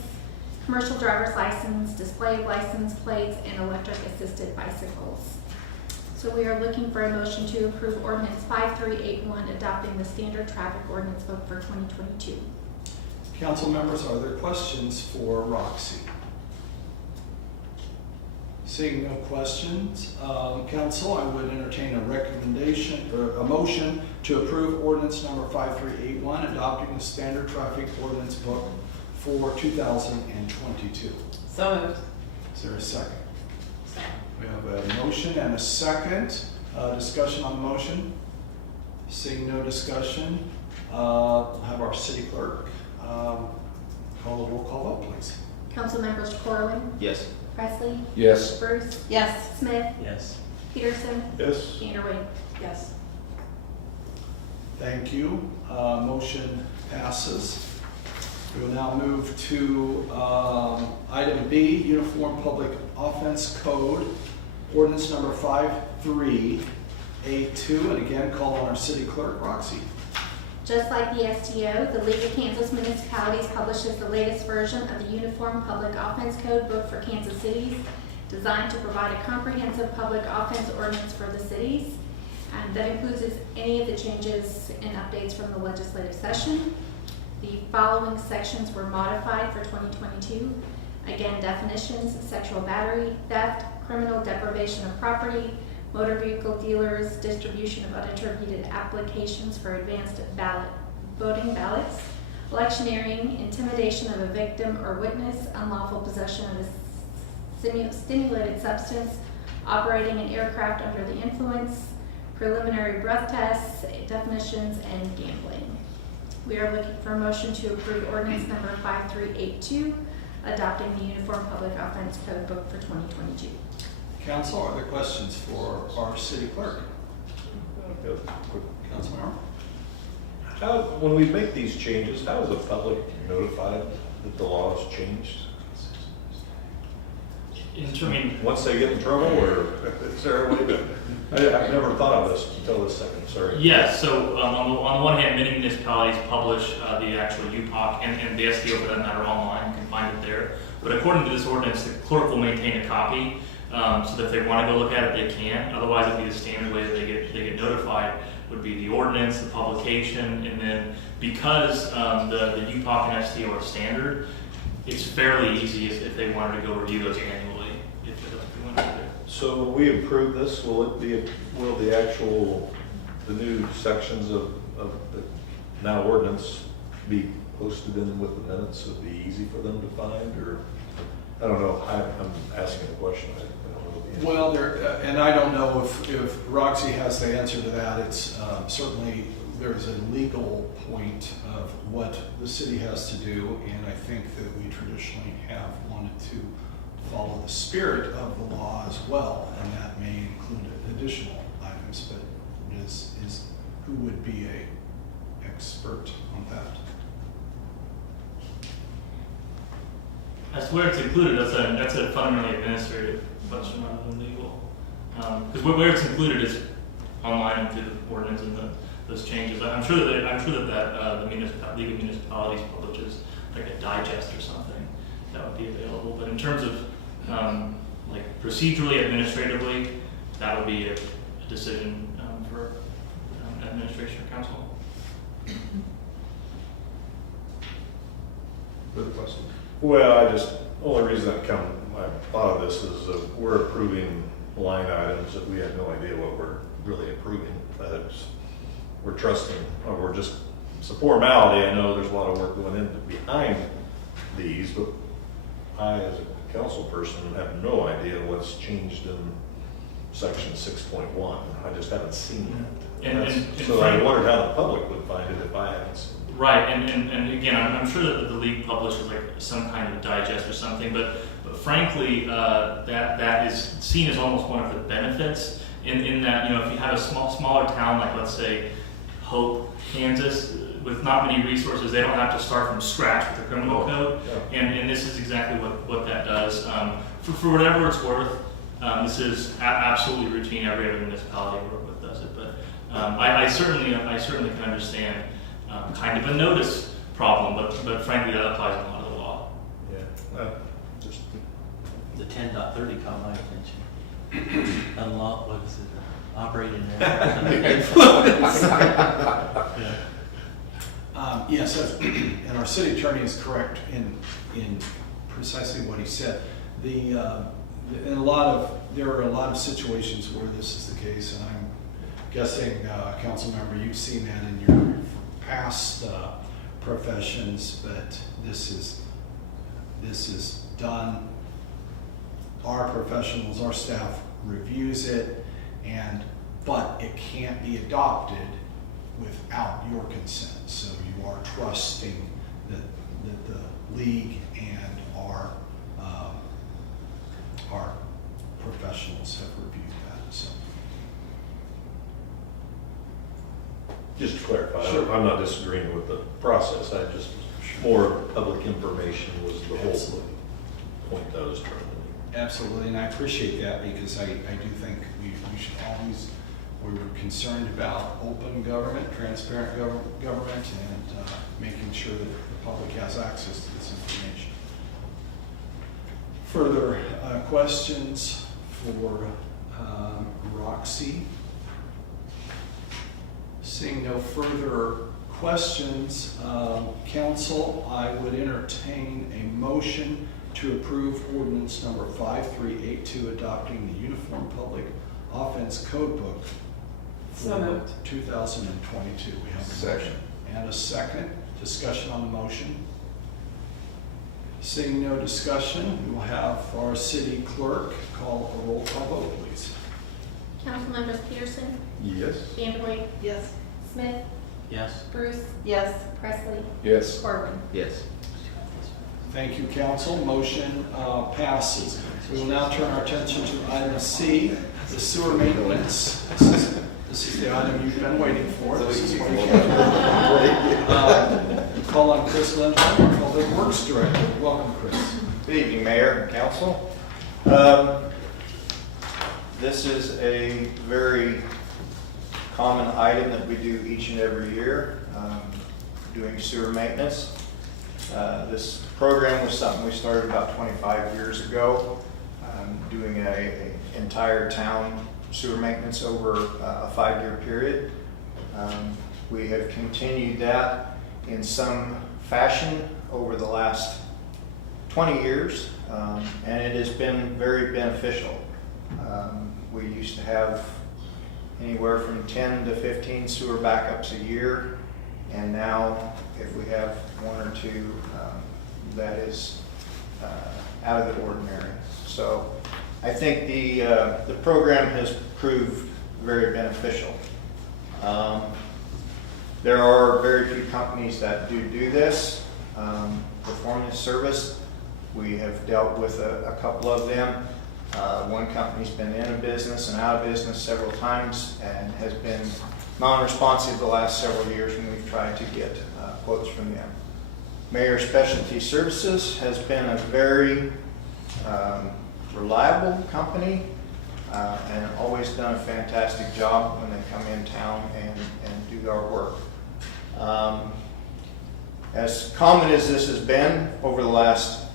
commercial driver's license, display of license plates, and electric assisted bicycles. So we are looking for a motion to approve ordinance 5381, adopting the standard traffic ordinance book for 2022. Council members, are there questions for Roxy? Seeing no questions, council, I would entertain a recommendation or a motion to approve ordinance number 5381, adopting the standard traffic ordinance book for 2022. So moved. Is there a second? We have a motion and a second. Discussion on the motion. Seeing no discussion, we'll have our city clerk call the roll call vote, please. Council members Corwin, Yes. Presley, Yes. Bruce, Yes. Smith, Yes. Peterson, Yes. Vanderway. Yes. Thank you. Motion passes. We will now move to item B, Uniform Public Offense Code. Ordinance number 53A2, and again, call on our city clerk, Roxy. Just like the STO, the League of Kansas Municipalities publishes the latest version of the Uniform Public Offense Code book for Kansas cities, designed to provide a comprehensive public offense ordinance for the cities. And that includes any of the changes and updates from the legislative session. The following sections were modified for 2022. Again, definitions: sexual battery, theft, criminal deprivation of property, motor vehicle dealers, distribution of unattributed applications for advanced voting ballots, electioneering, intimidation of a victim or witness, unlawful possession of a stimulated substance, operating an aircraft under the influence, preliminary breath tests, definitions, and gambling. We are looking for a motion to approve ordinance number 5382, adopting the Uniform Public Offense Code book for 2022. Council, are there questions for our city clerk? Councilmember? When we make these changes, how is the public notified that the law has changed? Once they get in trouble, or is there a way to? I've never thought of this until this second, sorry. Yes, so on the one hand, many municipalities publish the actual UPOC and the STO for that matter online. You can find it there. But according to this ordinance, the clerk will maintain a copy, so that if they want to go look at it, they can. Otherwise, it'd be the standard way that they get notified would be the ordinance, the publication, and then because the UPOC and STO are standard, it's fairly easy if they wanted to go review those annually. So we approve this, will the new sections of the now ordinance be posted in with the minutes? It'd be easy for them to find, or, I don't know, I'm asking a question, I don't know the answer. Well, and I don't know if Roxy has the answer to that. It's certainly, there's a legal point of what the city has to do, and I think that we traditionally have wanted to follow the spirit of the law as well, and that may include additional items, but who would be a expert on that? As to where it's included, that's a fundamentally administrative question rather than legal. Because where it's included is online through the ordinance and those changes. I'm sure that the League of Municipalities publishes like a digest or something that would be available. But in terms of like procedurally, administratively, that would be a decision for administration or council. Good question. Well, only reason I thought of this is that we're approving line items that we have no idea what we're really approving. We're trusting, or we're just, it's a formality. I know there's a lot of work going in behind these, but I, as a council person, have no idea what's changed in section 6.1. I just haven't seen it. So I wondered how the public would find it if I hadn't seen it. Right, and again, I'm sure that the league publishes like some kind of digest or something, but frankly, that is seen as almost one of the benefits in that, you know, if you have a smaller town like, let's say, Hope, Kansas, with not many resources, they don't have to start from scratch with the criminal code, and this is exactly what that does. For whatever it's worth, this is absolutely routine. Every other municipality I work with does it, but I certainly can understand kind of a notice problem, but frankly that applies in a lot of the law. Yeah. Just The 10.30 caught my attention. Unlock, what is it? Operating influence. Yes, and our city attorney is correct in precisely what he said. There are a lot of situations where this is the case, and I'm guessing, council member, you've seen that in your past professions, but this is done. Our professionals, our staff reviews it, but it can't be adopted without your consent. So you are trusting that the league and our professionals have reviewed that. So. to clarify, Sure. I'm not disagreeing with the process. More public information was the whole Absolutely. point that I was trying to make. Absolutely, and I appreciate that because I do think we should always, we're concerned about open government, transparent government, and making sure that the public has access to this information. Further questions for Roxy? Seeing no further questions, council, I would entertain a motion to approve ordinance number 5382, adopting the Uniform Public Offense Code Book So for moved. 2022. We have a Second. motion and a second. Discussion on the motion. Seeing no discussion, we will have our city clerk call a roll call vote, please. Councilmembers Peterson, Yes. Vanderway, Yes. Smith, Yes. Bruce, Yes. Presley, Yes. Corwin. Yes. Thank you, council. Motion passes. We will now turn our attention to item C, the sewer maintenance. This is the item you've been waiting for. This is what call on Chris Lindsborg, our Public Works Director. Welcome, Chris. Good evening, Mayor and Council. This is a very common item that we do each and every year, doing sewer maintenance. This program was something we started about 25 years ago, doing a entire town sewer maintenance over a 5-year period. We have continued that in some fashion over the last 20 years, and it has been very beneficial. We used to have anywhere from 10 to 15 sewer backups a year, and now if we have 1 or 2, that is out of the ordinary. So I think the program has proved very beneficial. There are very few companies that do this, perform this service. We have dealt with a couple of them. One company's been in business and out of business several times and has been non-responsive the last several years when we've tried to get quotes from them. Mayor Specialty Services has been a very reliable company and always done a fantastic job when they come in town and do our work. As common as this has been over the last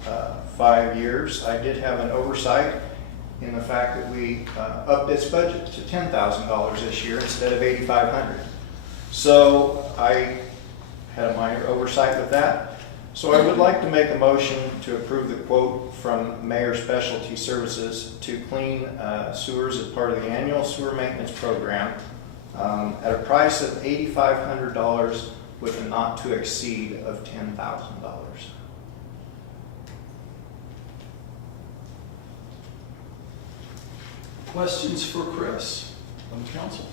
5 years, I did have an oversight in the fact that we upped its budget to $10,000 this year instead of $8,500. So I had a minor oversight with that. So I would like to make a motion to approve the quote from Mayor Specialty Services to clean sewers as part of the annual sewer maintenance program at a price of $8,500 with a not to exceed of $10,000. Questions for Chris from council?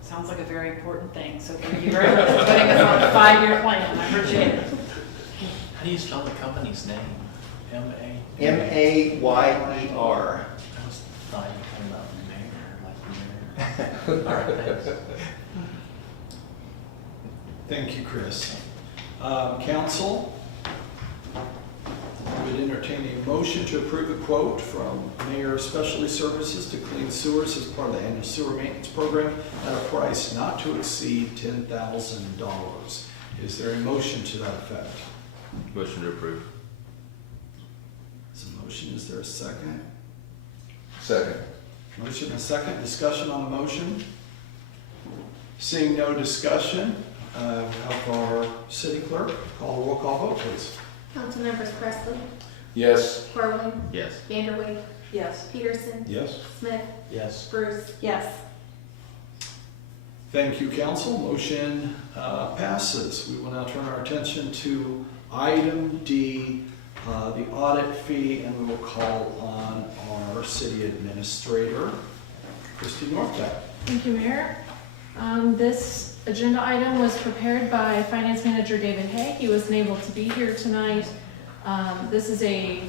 Sounds like a very important thing, so thank you very much for putting us on a 5-year plan. I appreciate it. How do you spell the company's name? M-A? M-A-Y-E-R. I was thought you were talking about mayor, like the mayor. All right, thanks. Thank you, Chris. Council, I would entertain a motion to approve the quote from Mayor Specialty Services to clean sewers as part of the annual sewer maintenance program at a price not to exceed $10,000. Is there a motion to that effect? Motion to approve. Is a motion, is there a second? Second. Motion and a second, discussion on the motion? Seeing no discussion, have our city clerk call a roll call vote, please. Councilmembers Presley, Yes. Corwin, Yes. Vanderway, Yes. Peterson, Yes. Smith, Yes. Bruce. Yes. Thank you, council. Motion passes. We will now turn our attention to item D, the audit fee, and we will call on our city administrator, Christy Northcutt. Thank you, Mayor. This agenda item was prepared by Finance Manager David Hay. He wasn't able to be here tonight. This is a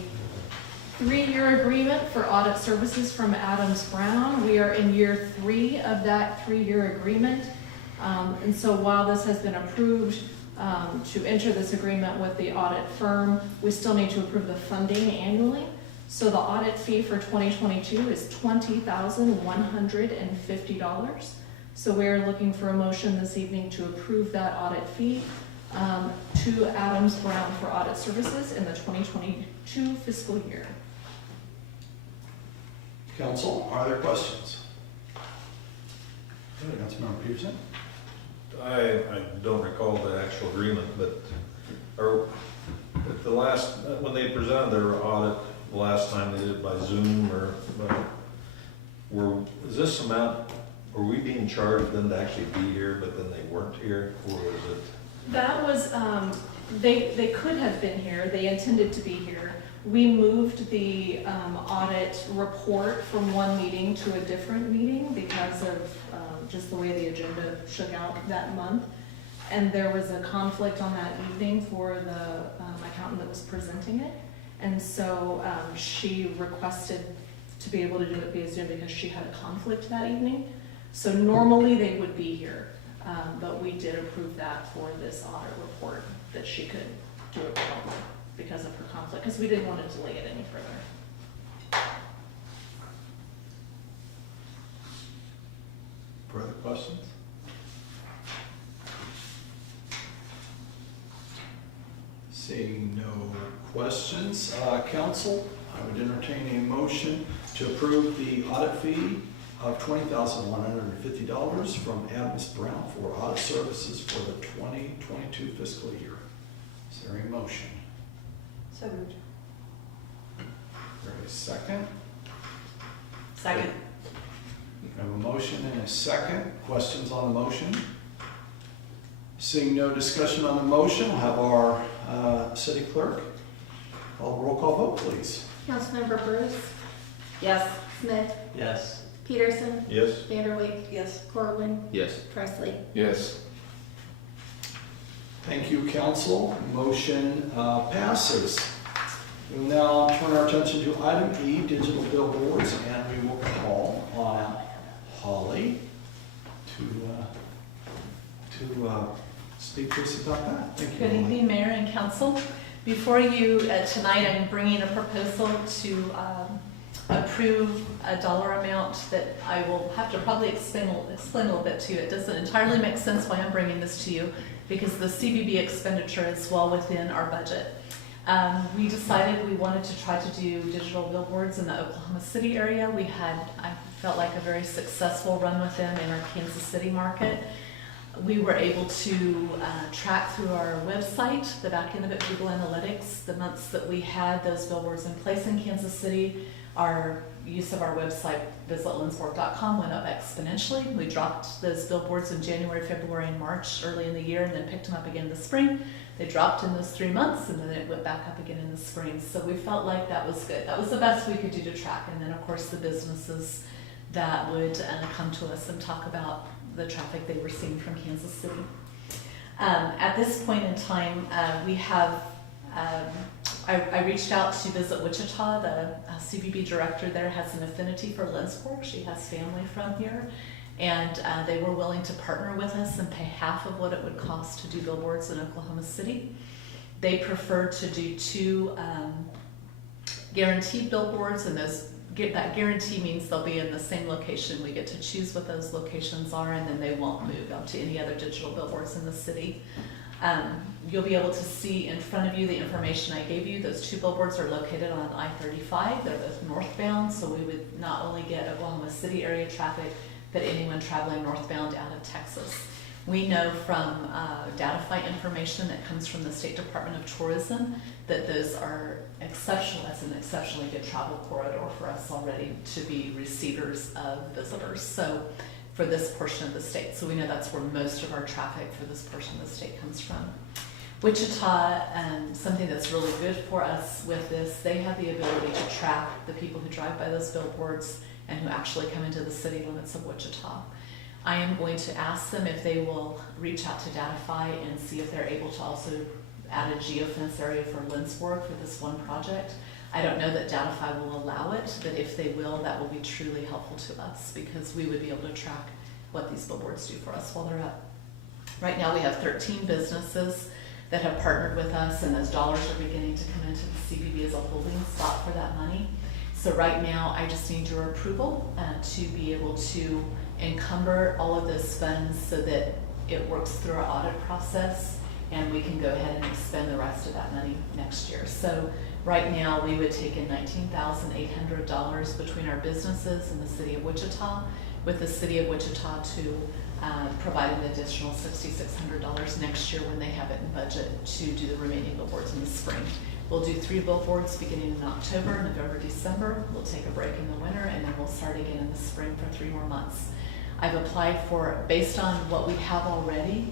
3-year agreement for audit services from Adams Brown. We are in year 3 of that 3-year agreement. And so while this has been approved, To enter this agreement with the audit firm, we still need to approve the funding annually. So the audit fee for 2022 is $20,150. So we're looking for a motion this evening to approve that audit fee to Adams Brown for audit services in the 2022 fiscal year. Council, are there questions? Good, Councilmember Peterson? I don't recall the actual agreement, but, or, at the last, when they presented their audit, the last time they did it by Zoom, or, is this amount, were we being charged them to actually be here, but then they weren't here, or was it? That was, they could have been here, they intended to be here. We moved the audit report from one meeting to a different meeting because of just the way the agenda shook out that month. And there was a conflict on that evening for the accountant that was presenting it. And so she requested to be able to do it via Zoom because she had a conflict that evening. So normally they would be here, but we did approve that for this audit report, that she could do it remotely because of her conflict, because we didn't want to delay it any further. Further questions? Seeing no questions, council, I would entertain a motion to approve the audit fee of $20,150 from Adams Brown for audit services for the 2022 fiscal year. Is there a motion? So moved. Is there a second? Second. We have a motion and a second. Questions on the motion? Seeing no discussion on the motion, we'll have our city clerk call a roll call vote, please. Councilmember Bruce, Yes. Smith, Yes. Peterson, Yes? Vanderwijk, Yes. Corwin, Yes. Presley. Yes. Thank you, council. Motion passes. We will now turn our attention to item E, digital billboards, and we will call on Holly to speak to us about that. Thank you. Good Holly. evening, Mayor and Council. Before you tonight, I'm bringing a proposal to approve a dollar amount that I will have to probably explain a little bit to you. It doesn't entirely make sense why I'm bringing this to you, because the CBB expenditure is well within our budget. We decided we wanted to try to do digital billboards in the Oklahoma City area. We had, I felt like, a very successful run with them in our Kansas City market. We were able to track through our website, the back end of it, Google Analytics, the months that we had those billboards in place in Kansas City. Our use of our website, visit lindsborg.com, went up exponentially. We dropped those billboards in January, February, and March early in the year, and then picked them up again in the spring. They dropped in those 3 months, and then it went back up again in the spring. So we felt like that was good. That was the best we could do to track. And then, of course, the businesses that would come to us and talk about the traffic they were seeing from Kansas City. At this point in time, we have, I reached out to Visit Wichita. The CBB director there has an affinity for Lindsborg. She has family from here. And they were willing to partner with us and pay half of what it would cost to do billboards in Oklahoma City. They prefer to do 2 guaranteed billboards, and that guarantee means they'll be in the same location. We get to choose what those locations are, and then they won't move up to any other digital billboards in the city. You'll be able to see in front of you the information I gave you. Those 2 billboards are located on I-35. They're both northbound, so we would not only get Oklahoma City area traffic, but anyone traveling northbound out of Texas. We know from data fight information that comes from the State Department of Tourism that those are exceptional. That's an exceptionally good travel corridor for us already to be receivers of visitors. So for this portion of the state. So we know that's where most of our traffic for this portion of the state comes from. Wichita, something that's really good for us with this, they have the ability to track the people who drive by those billboards and who actually come into the city limits of Wichita. I am going to ask them if they will reach out to Datify and see if they're able to also add a geofence area for Lindsborg for this one project. I don't know that Datify will allow it, but if they will, that will be truly helpful to us because we would be able to track what these billboards do for us while they're up. Right now, we have 13 businesses that have partnered with us, and those dollars are beginning to come into the CBB as a holding spot for that money. So right now, I just need your approval to be able to encumber all of those funds so that it works through our audit process, and we can go ahead and expend the rest of that money next year. So right now, we would take in $19,800 between our businesses and the city of Wichita, with the city of Wichita to provide an additional $6,600 next year when they have it in budget to do the remaining billboards in the spring. We'll do 3 billboards beginning in October, November, December. We'll take a break in the winter, and then we'll start again in the spring for 3 more months. I've applied for, based on what we have already,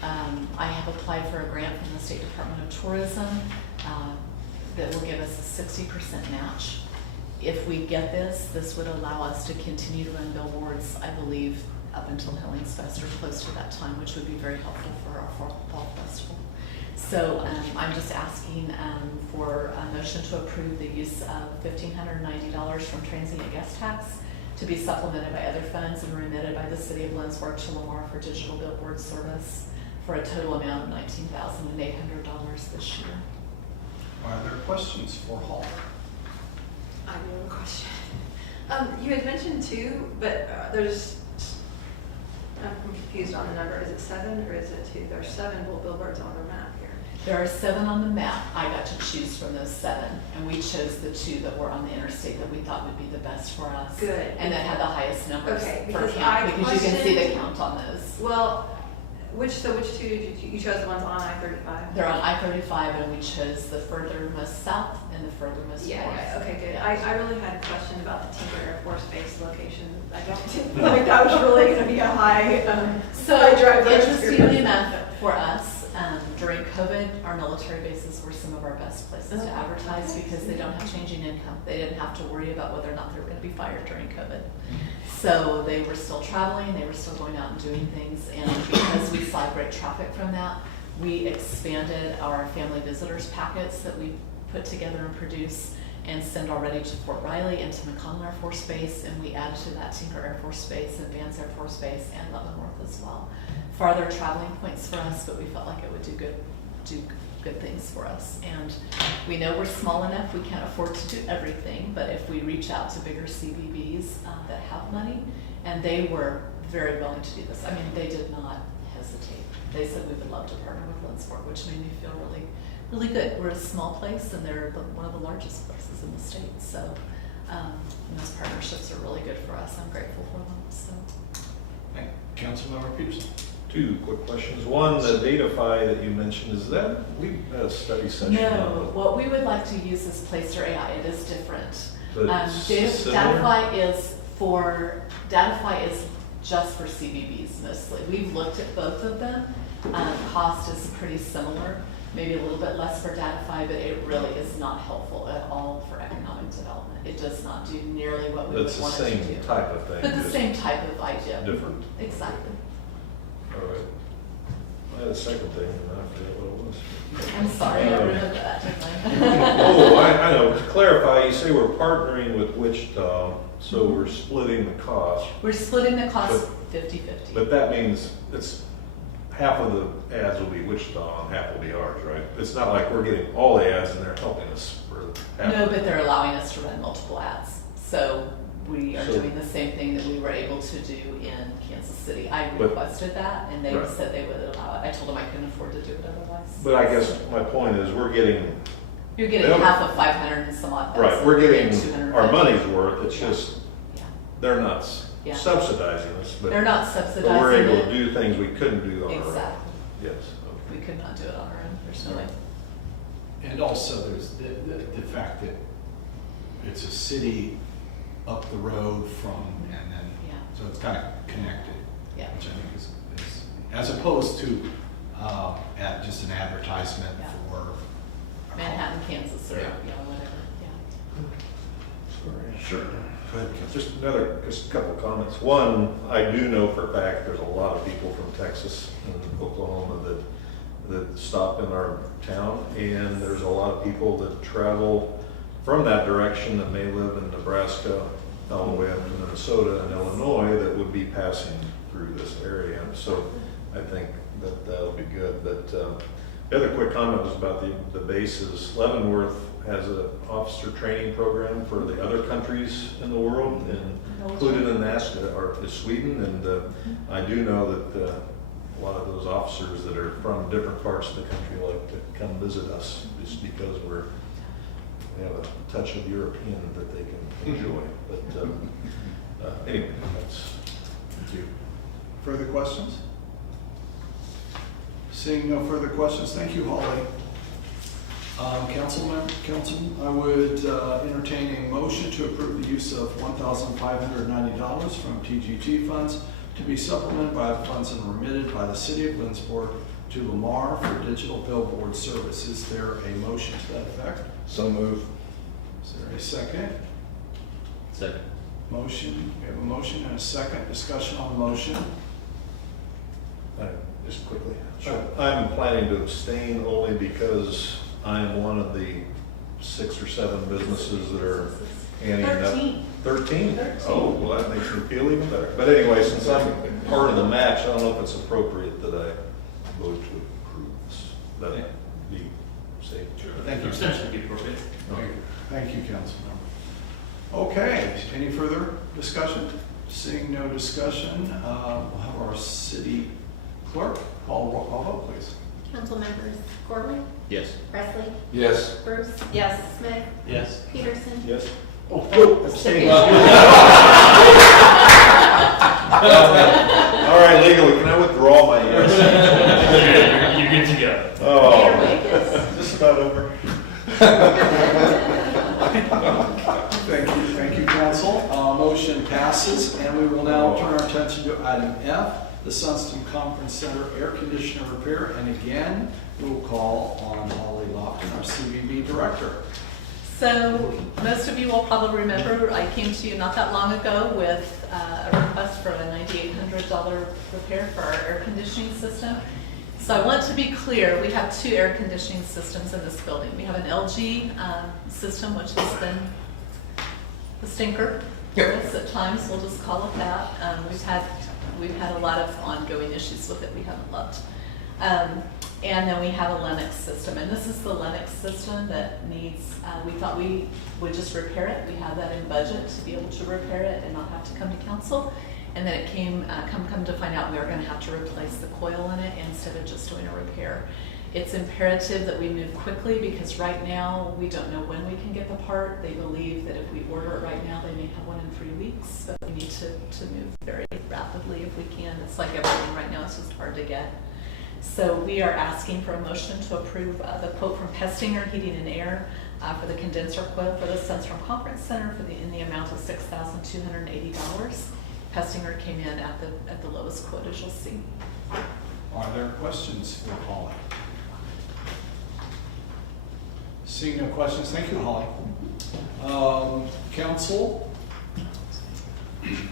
I have applied for a grant from the State Department of Tourism that will give us a 60% match. If we get this, this would allow us to continue to run billboards, I believe, up until Hellings Fest or close to that time, which would be very helpful for our fall festival. So I'm just asking for a motion to approve the use of $1,590 from transient guest tax to be supplemented by other funds and remitted by the city of Lindsborg to Lamar for digital billboard service for a total amount of $19,800 this year. Are there questions for Hall? I do have a question. You had mentioned 2, but I'm confused on the number. Is it 7 or is it 2? There are 7 billboards on the map here. There are 7 on the map. I got to choose from those 7, and we chose the 2 that were on the interstate that we thought would be the best for us. Good. And that had the highest numbers Okay, for because count, because you can see the questioned- count on those. Well, which 2 did you chose the ones on I-35? They're on I-35, and we chose the furthermost south and the furthermost north. Yeah, okay, good. Yeah. I really had a question about the Tinker Air Force Base location. I don't feel like that was really gonna be a high, So, high drive there interestingly experience. enough, for us, during COVID, our military bases were some of our best places to advertise because they don't have changing income. They didn't have to worry about whether or not they were gonna be fired during COVID. So they were still traveling, they were still going out and doing things, and because we saw great traffic from that, we expanded our family visitors packets that we put together and produce and send already to Fort Riley and to McConnell Air Force Base, and we added to that Tinker Air Force Base and Vance Air Force Base and Leavenworth as well. Farther traveling points for us, but we felt like it would do good things for us. And we know we're small enough, we can't afford to do everything, but if we reach out to bigger CBBs that have money, and they were very willing to do this. I mean, they did not hesitate. They said we would love to partner with Lindsborg, which made me feel really, really good. We're a small place, and they're one of the largest places in the state. So those partnerships are really good for us. I'm grateful for them. So. Thank you. Councilmember Peterson. 2 quick questions. One, the Datafy that you mentioned, is that, we had a study session on No, it. what we would like to use is Placer AI. It is different. But it's similar? Datafy is just for CBBs mostly. We've looked at both of them. Cost is pretty similar, maybe a little bit less for Datafy, but it really is not helpful at all for economic development. It does not do nearly what we would It's the want it to do. same type of thing. But the just same type of idea. Different. Exactly. All right. I had a second thing, and I forget what it was. I'm sorry, I remember that, didn't I? Oh, I know. To clarify, you say we're partnering with Wichita, so we're splitting the cost. We're splitting the cost 50-50. But that means it's half of the ads will be Wichita and half will be ours, right? It's not like we're getting all the ads and they're helping us for half. No, but they're allowing us to run multiple ads. So we are So- doing the same thing that we were able to do in Kansas City. I But- requested that, and they Right. said they would allow it. I told them I couldn't afford to do it otherwise. But I guess my point is we're getting, You're getting Yep. half of 500 and some odd thousand. right, we're You're getting 250. our money's worth. It's Yeah. just, Yeah. they're not Yeah. subsidizing us, but They're not but subsidizing we're able it. to do things we couldn't do on our own. Exactly. Yes, We could not do it on our own. There's no way. And also, there's the fact that it's a city up the road from, and then, Yeah. so it's kind of connected, Yeah. which I think is as opposed to at just an advertisement Yeah. for. Manhattan, Kansas, or Yeah. whatever. Yeah. Sure. Go ahead, Councilor. Just a couple of comments. One, I do know for a fact there's a lot of people from Texas and Oklahoma that stop in our town, and there's a lot of people that travel from that direction that may live in Nebraska all the way up to Minnesota and Illinois that would be passing through this area. So I think that'll be good. But the other quick comment was about the bases. Leavenworth has an officer training program for the other countries in the world, and included in that is Sweden. And I do know that a lot of those officers that are from different parts of the country like to come visit us, just because we have a touch of European that they can enjoy. But anyway, thank you. Further questions? Seeing no further questions, thank you, Holly. Council, I would entertain a motion to approve the use of $1,590 from TGT funds to be supplemented by the funds and remitted by the City of Lindsborg to Lamar for digital billboard service. Is there a motion to that effect? So move. Is there a second? Second. Motion, we have a motion and a second. Discussion on the motion. Just quickly. Sure. I'm planning to abstain only because I am one of the 6 or 7 businesses that are handing up. 13. 13? Oh, well, that makes me feel even better. But anyway, since I'm part of the match, I don't know if it's appropriate that I vote to approve this. That be safe. Thank you. Abstention would be appropriate. Thank you, Councilmember. Okay, any further discussion? Seeing no discussion, we'll have our city clerk call roll call vote, please. Council members Corley, Yes. Presley, Yes. Bruce, Yes. Smith, Yes. Peterson, Yes? Abstain. All right, legally, can I withdraw my yes? You're good to go. Oh, Mayor Wiggins. is this about over? Thank you, Council. Motion passes, and we will now turn our attention to item F, the Sunston Conference Center air conditioner repair. And again, we will call on Holly Lofton, our CVB Director. So most of you will probably remember, I came to you not that long ago with a request for a $9,800 repair for our air conditioning system. So I want to be clear, we have 2 air conditioning systems in this building. We have an LG system, which has been the stinker for us at times, we'll just call it that. We've had a lot of ongoing issues with it we haven't loved. And then we have a Lennox system, and this is the Lennox system that needs, we thought we would just repair it. We have that in budget to be able to repair it and not have to come to council. And then it came, come to find out we are gonna have to replace the coil in it instead of just doing a repair. It's imperative that we move quickly because right now, we don't know when we can get the part. They believe that if we order it right now, they may have one in 3 weeks, but we need to move very rapidly if we can. It's like everything right now, it's just hard to get. So we are asking for a motion to approve the quote from Pestinger Heating and Air for the condenser coil for the Sunstrom Conference Center in the amount of $6,280. Pestinger came in at the lowest quote, as you'll see. Are there questions for Holly? Seeing no questions, thank you, Holly. Council,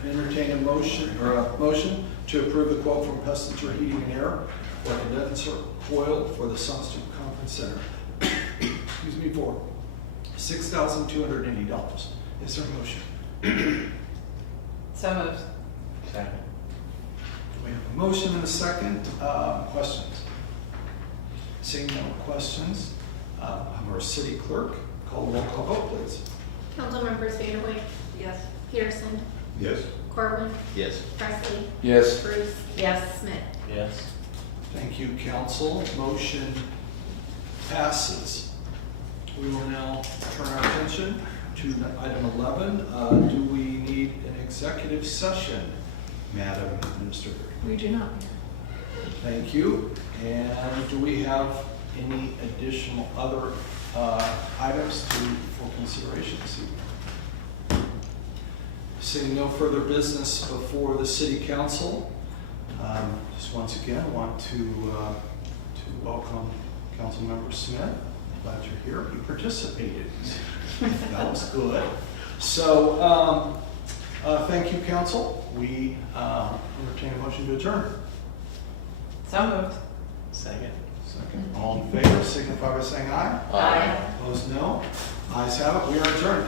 entertain a motion to approve the quote from Pestinger Heating and Air for a condenser coil for the Sunstrom Conference Center. Excuse me, for $6,280. Is there a motion? So moved. Second. We have a motion and a second. Questions? Seeing no questions, have our city clerk call the roll call vote, please. Council members Vanderwijk, Yes. Peterson, Yes. Corwin, Yes. Presley, Yes. Bruce, Yes. Smith. Yes. Thank you, council. Motion passes. We will now turn our attention to item 11. Do we need an executive session, Madam Administrator? We do not. Thank you. And do we have any additional other items for consideration this evening? Seeing no further business before the city council, just once again want to welcome Councilmember Smith. Glad you're here. You participated. That was good. So thank you, council. We entertain a motion to adjourn. So moved. Second. Second. All in favor, signify by saying aye. Aye. Opposed, no. Ayes have it. We are adjourned.